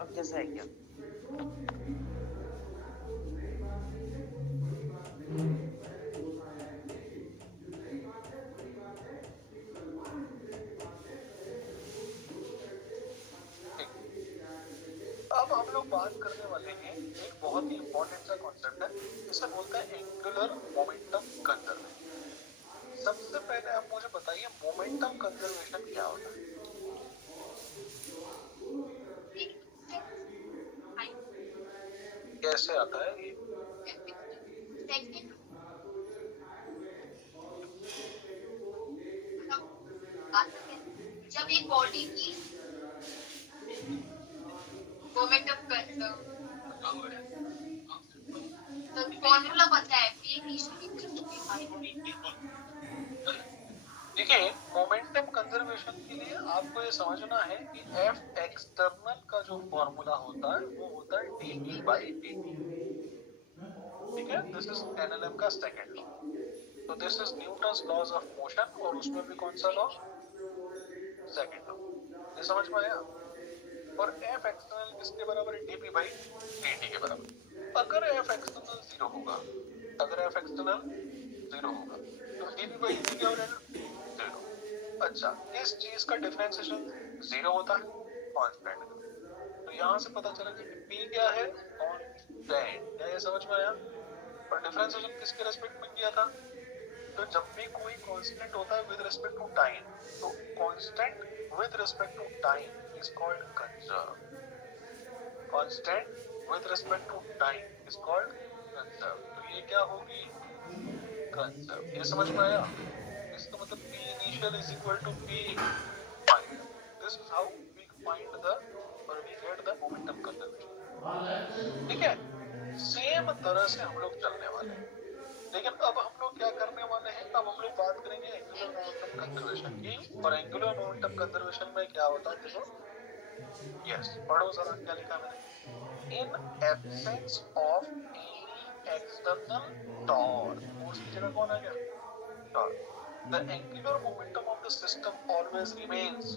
अब जैसा है क्या? अब हम लोग बात करने वाले हैं एक बहुत ही इंपॉर्टेंट सा कॉन्सेप्ट है, इसे बोलते हैं एंगुलर मोमेंटम कंजर्वेशन। सबसे पहले आप मुझे बताइए मोमेंटम कंजर्वेशन क्या होता है? कैसे आता है ये? मतलब एक बॉडी की मोमेंटम कंजर्व, तो फॉर्मूला पता है P इनिशियल देखिए, मोमेंटम कंजर्वेशन के लिए आपको ये समझना है कि एफ एक्सटर्नल का जो फॉर्मूला होता है वो होता है dE by dt। ठीक है, दिस इज एनएलएम का सेकंड लॉ। तो this is Newton's laws of motion, और उसमें भी कौन सा लॉ? Second law. ये समझ में आया? और एफ एक्सटर्नल किसके बराबर है? dP by dt के बराबर। अगर एफ एक्सटर्नल जीरो होगा, अगर एफ एक्सटर्नल जीरो होगा तो dP by dt क्या हो जाएगा? जीरो। अच्छा, इस चीज का डिफरेंशिएशन जीरो होता है, कांस्टेंट। तो यहाँ से पता चला कि P क्या है? कांस्टेंट। क्या ये समझ में आया? और डिफरेंशिएशन किसके रेस्पेक्ट में किया था? तो जब भी कोई कांस्टेंट होता है विद रिस्पेक्ट टू टाइम, तो constant with respect to time is called conserve. Constant with respect to time is called conserve. तो ये क्या होगी? कंजर्व। ये समझ में आया? इसका मतलब P initial is equal to P final. This is how we find the or we get the momentum conservation. ठीक है? सेम तरह से हम लोग चलने वाले हैं, लेकिन अब हम लोग क्या करने वाले हैं? अब हम लोग बात करेंगे एंगुलर मोमेंटम कंजर्वेशन की। और एंगुलर मोमेंटम कंजर्वेशन में क्या होता है? देखो, यस, पढ़ो जरा क्या लिखा मैंने। In absence of any external torque, force की जगह कौन आ गया? Torque. The angular momentum of the system always remains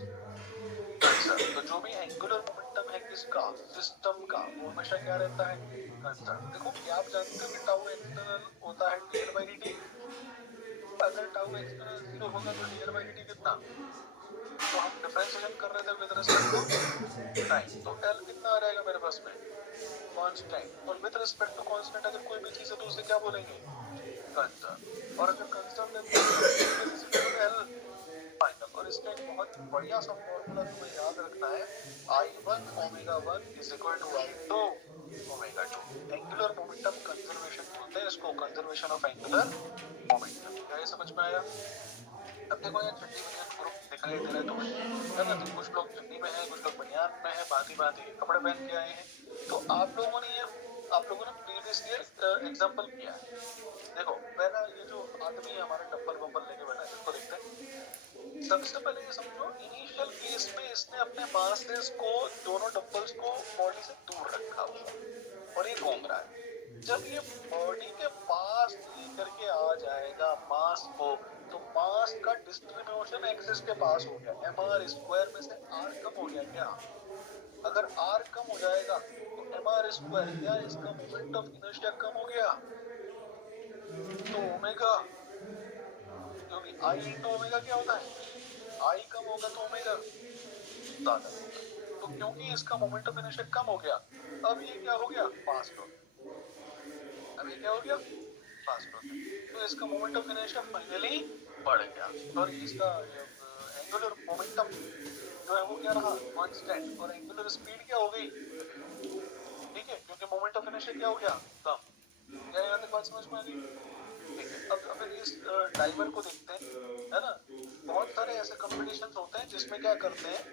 constant। तो जो भी एंगुलर मोमेंटम है किसका? सिस्टम का, वो हमेशा क्या रहता है? कंस्टेंट। देखो, क्या आप जानते हो कि टाउ एक्सटर्नल होता है dl by dt। अगर टाउ एक्सटर्नल जीरो होगा तो dl by dt कितना? तो हम डिफरेंशिएशन कर रहे थे विद रिस्पेक्ट टू टाइम, तो L कितना आ जाएगा मेरे पास में? कांस्टेंट। और विद रिस्पेक्ट टू कांस्टेंट अगर कोई भी चीज है तो उसे क्या बोलेंगे? कंस्टेंट। और अगर कंस्टेंट है L फाइनल। और इसका एक बहुत बढ़िया सा फॉर्मूला तुम्हें याद रखना है, I1 omega 1 is equal to I2 omega 2। Angular momentum conservation बोलते हैं इसको, कंजर्वेशन ऑफ एंगुलर मोमेंटम। क्या ये समझ में आया? अब देखो, यहाँ चड्डी बनियान ग्रुप दिखाई दे रहा है तुम्हें, है ना? तो कुछ लोग चड्डी में है, कुछ लोग बनियान में है, भांति भांति कपड़े पहन के आए हैं। तो आप लोगों ने प्रीवियस ईयर एग्जाम्पल किया है। देखो, पहला ये जो आदमी है हमारा डब्बल बब्बल लेके बैठा है, इसको देखते हैं। सबसे पहले ये समझो, इनिशियल केस में इसने अपने मासेस को, दोनों डंबल्स को बॉडी से दूर रखा हुआ और ये घूम रहा है। जब ये बॉडी के पास लेकर के आ जाएगा मास को, तो मास का डिस्ट्रीब्यूशन एक्सिस के पास हो गया। mr स्क्वायर में से r कम हो गया क्या? अगर r कम हो जाएगा तो mr स्क्वायर, क्या इसका मोमेंट ऑफ इनर्शिया कम हो गया? तो ओमेगा, क्योंकि I इंटू ओमेगा क्या होता है? I कम होगा तो ओमेगा ज्यादा होगा। तो क्योंकि इसका मोमेंट ऑफ इनर्शिया कम हो गया, अब ये क्या हो गया? फास्ट हो गया। अब ये क्या हो गया? फास्ट हो गया। तो इसका मोमेंट ऑफ इनर्शिया फाइनली बढ़ गया, और इसका एंगुलर मोमेंटम जो है वो क्या रहा? कांस्टेंट। और एंगुलर स्पीड क्या हो गई? ठीक है, क्योंकि मोमेंट ऑफ इनर्शिया क्या हो गया? कम। क्या यहाँ तक बात समझ में आ गई? ठीक है, अब अपन इस डाइवर को देखते हैं, है ना? बहुत सारे ऐसे कॉम्पिटिशन्स होते हैं जिसमें क्या करते हैं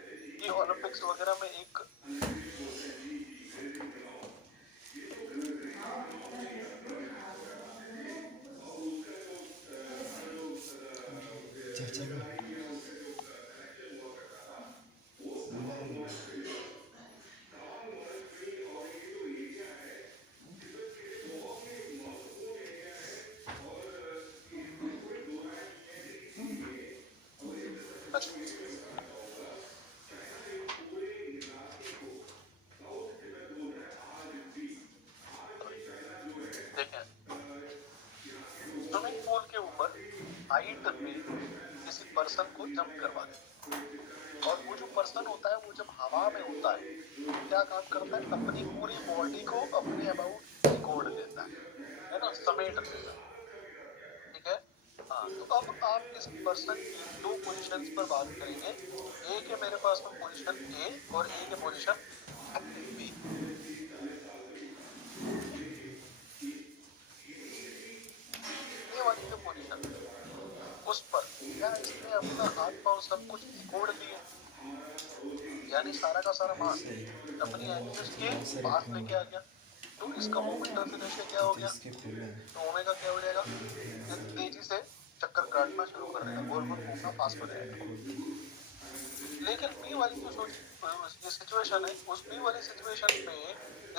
कि ओलंपिक्स वगैरह में एक स्विमिंग पूल के ऊपर हाइट में किसी पर्सन को जंप करवा दें, और वो जो पर्सन होता है वो जब हवा में होता है क्या काम करता है? अपनी पूरी बॉडी को अपने अबाउट सिकोड़ लेता है ना? समेट लेता है। ठीक है, हाँ। तो अब आप इस पर्सन की दो पोजीशंस पर बात करेंगे। एक है मेरे पास में पोजीशन ए और एक है पोजीशन बी। ये वाली जो पोजीशन उस पर क्या इसने अपना हाथ पांव सब कुछ सिकोड़ लिए? यानी सारा का सारा मास सही। अपनी मैंने वो एक्सिस के थोड़ा सा पास रखा लेके आ हूँ गया, तो इसका मोमेंट ऑफ इनर्शिया क्या हो तो गया, इसके खुले हैं। तो ओमेगा क्या हो जाएगा, ये तेजी से चक्कर काटना शुरू कर देगा, गोल गोल घूमना फास्ट हो जाएगा। लेकिन पी वाली जो ये सिचुएशन है, उस पी वाली सिचुएशन में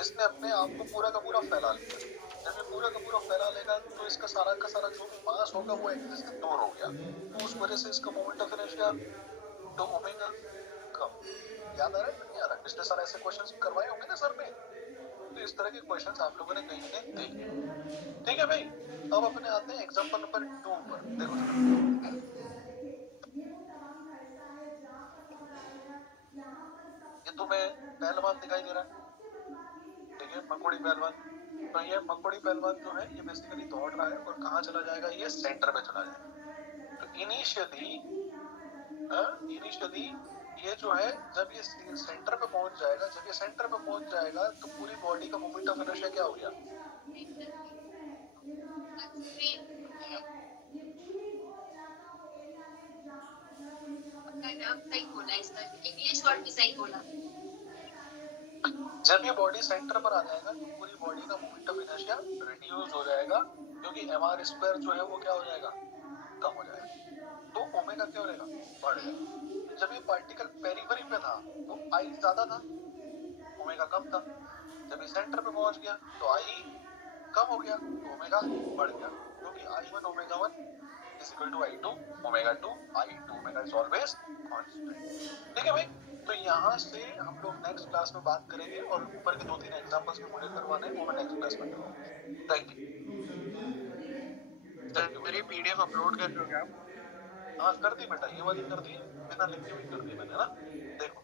इसने अपने आप को पूरा का पूरा फैला लिया। जब ये पूरा का पूरा फैला लेगा तो इसका सारा जो भी मास होगा वो एक्सिस से दूर हो गया, तो उस वजह से इसका मोमेंट ऑफ इनर्शिया तो ओमेगा कम। याद आ रहा है कि नहीं आ रहा है? पिछले साल ऐसे क्वेश्चंस करवाए होंगे ना सर ने, तो इस तरह के क्वेश्चंस आप लोगों ने कहीं ना कहीं देखे। ठीक है भाई, अब अपने आते हैं एग्जांपल नंबर 2 पर। देखो जरा, ये तुम्हें पहलवान दिखाई दे रहा है, ठीक है, मकोड़ी पहलवान। तो ये मकोड़ी पहलवान जो है ये बेसिकली दौड़ रहा है और कहाँ चला जाएगा, ये सेंटर में चला जाएगा। तो इनिशियली ये जो है जब ये सेंटर पे पहुंच जाएगा, जब ये सेंटर पे पहुंच जाएगा तो पूरी बॉडी का मोमेंट ऑफ इनर्शिया क्या हो गया, सही बोला, इसका इंग्लिश वर्ड भी सही बोला। जब ये बॉडी सेंटर पर आ जाएगा तो पूरी बॉडी का मोमेंट ऑफ इनर्शिया रिड्यूस हो जाएगा, क्योंकि mr स्क्वायर जो है वो क्या हो जाएगा, कम हो जाएगा, तो ओमेगा क्या हो जाएगा, बढ़ जाएगा। जब ये पार्टिकल पेरिफेरी पे था तो आई ज्यादा था, ओमेगा कम था। जब ये सेंटर पे पहुंच गया तो आई कम हो गया, तो ओमेगा बढ़ गया, क्योंकि I1 omega 1 is equal to I2 omega 2, I2 omega is always constant। ठीक है भाई, तो यहाँ से हम लोग नेक्स्ट क्लास में बात करेंगे, और ऊपर के 2-3 एग्जांपल्स भी मुझे करवाने हैं, वो मैं नेक्स्ट क्लास में करवाऊंगा। Thank you. सर ये पीडीएफ अपलोड कर दोगे आप? हाँ कर दी बेटा, ये वाली कर दी, बिना लिखे हुई कर दी मैंने ना, देखो।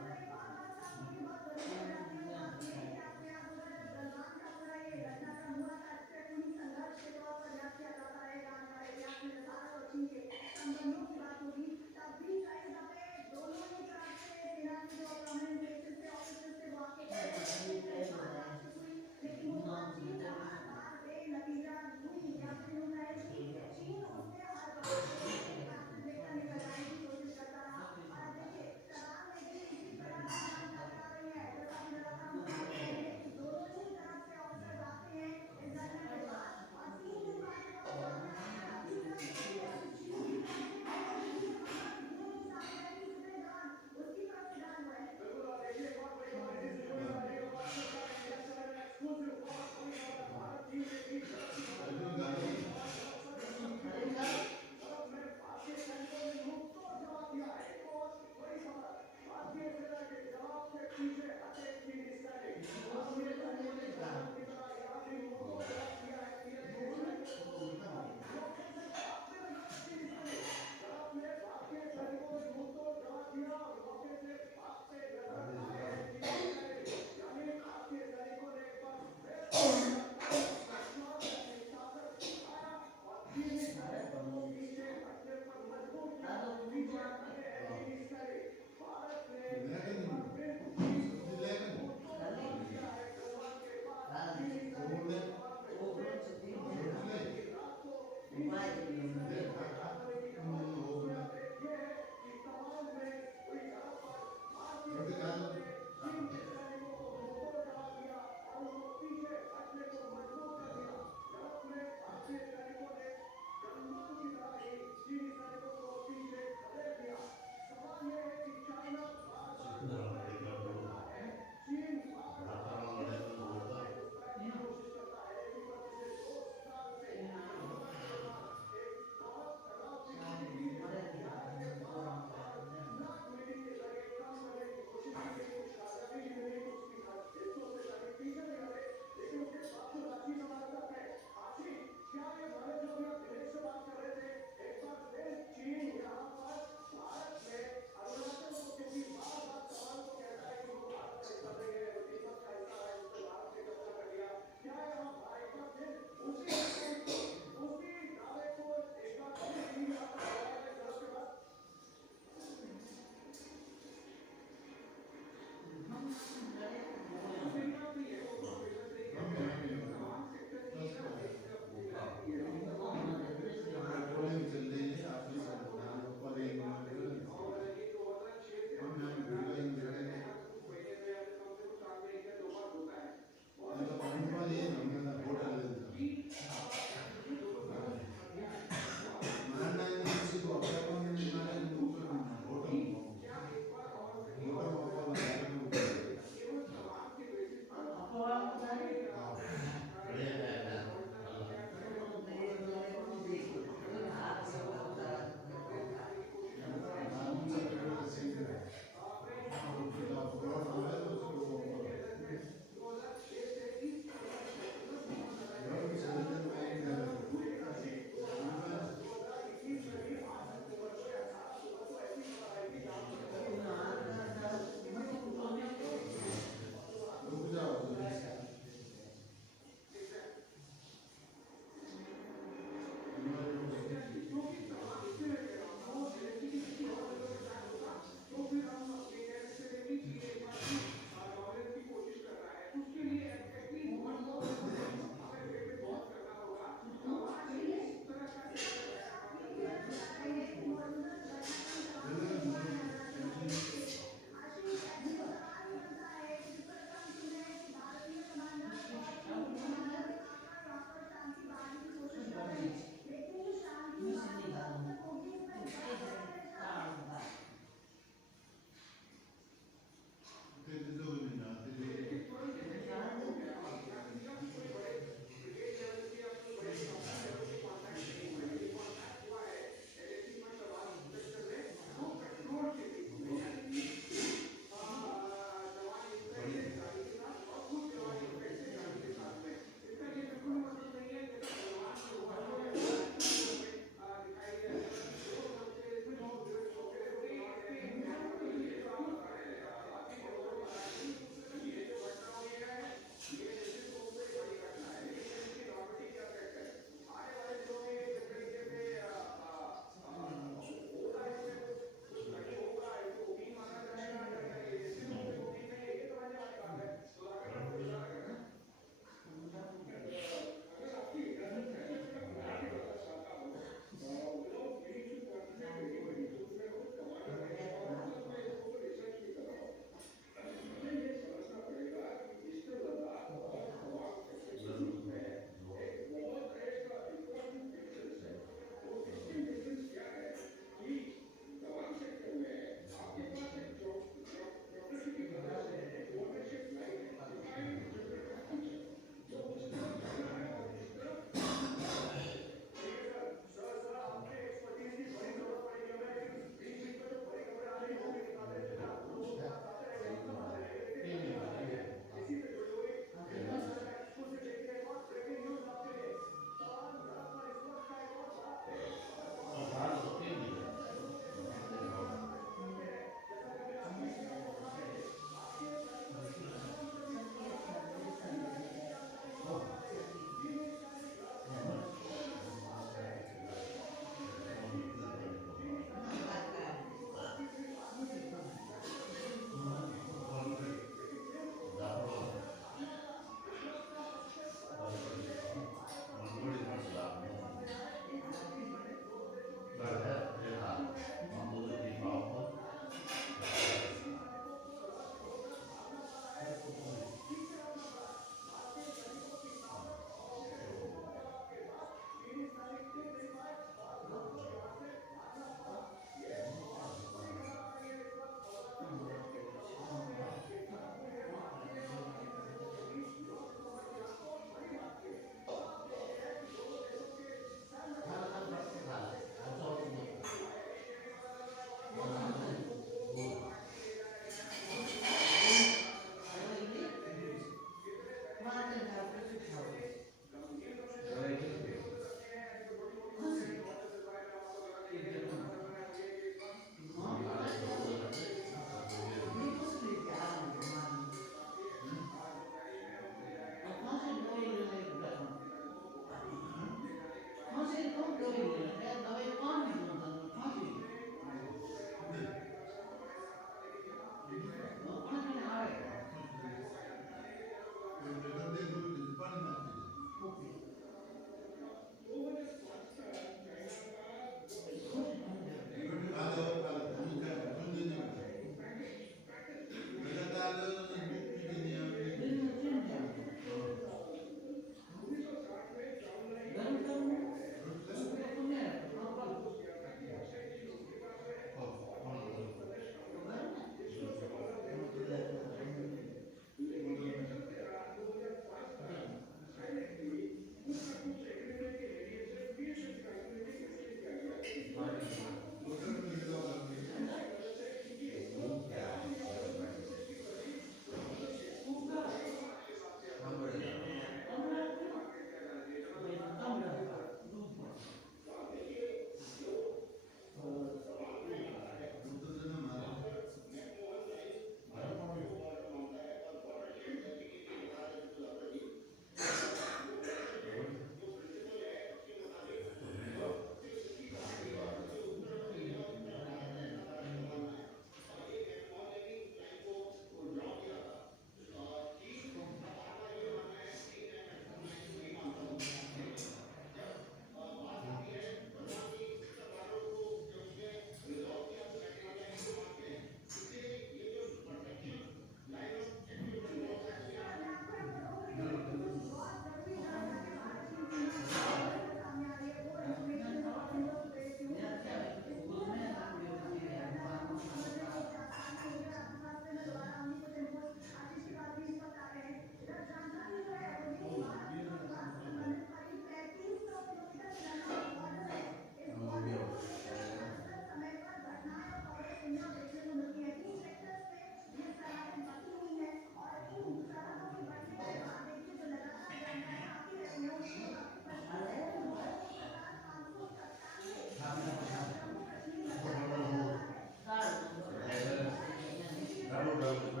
सारे ड्रग्स में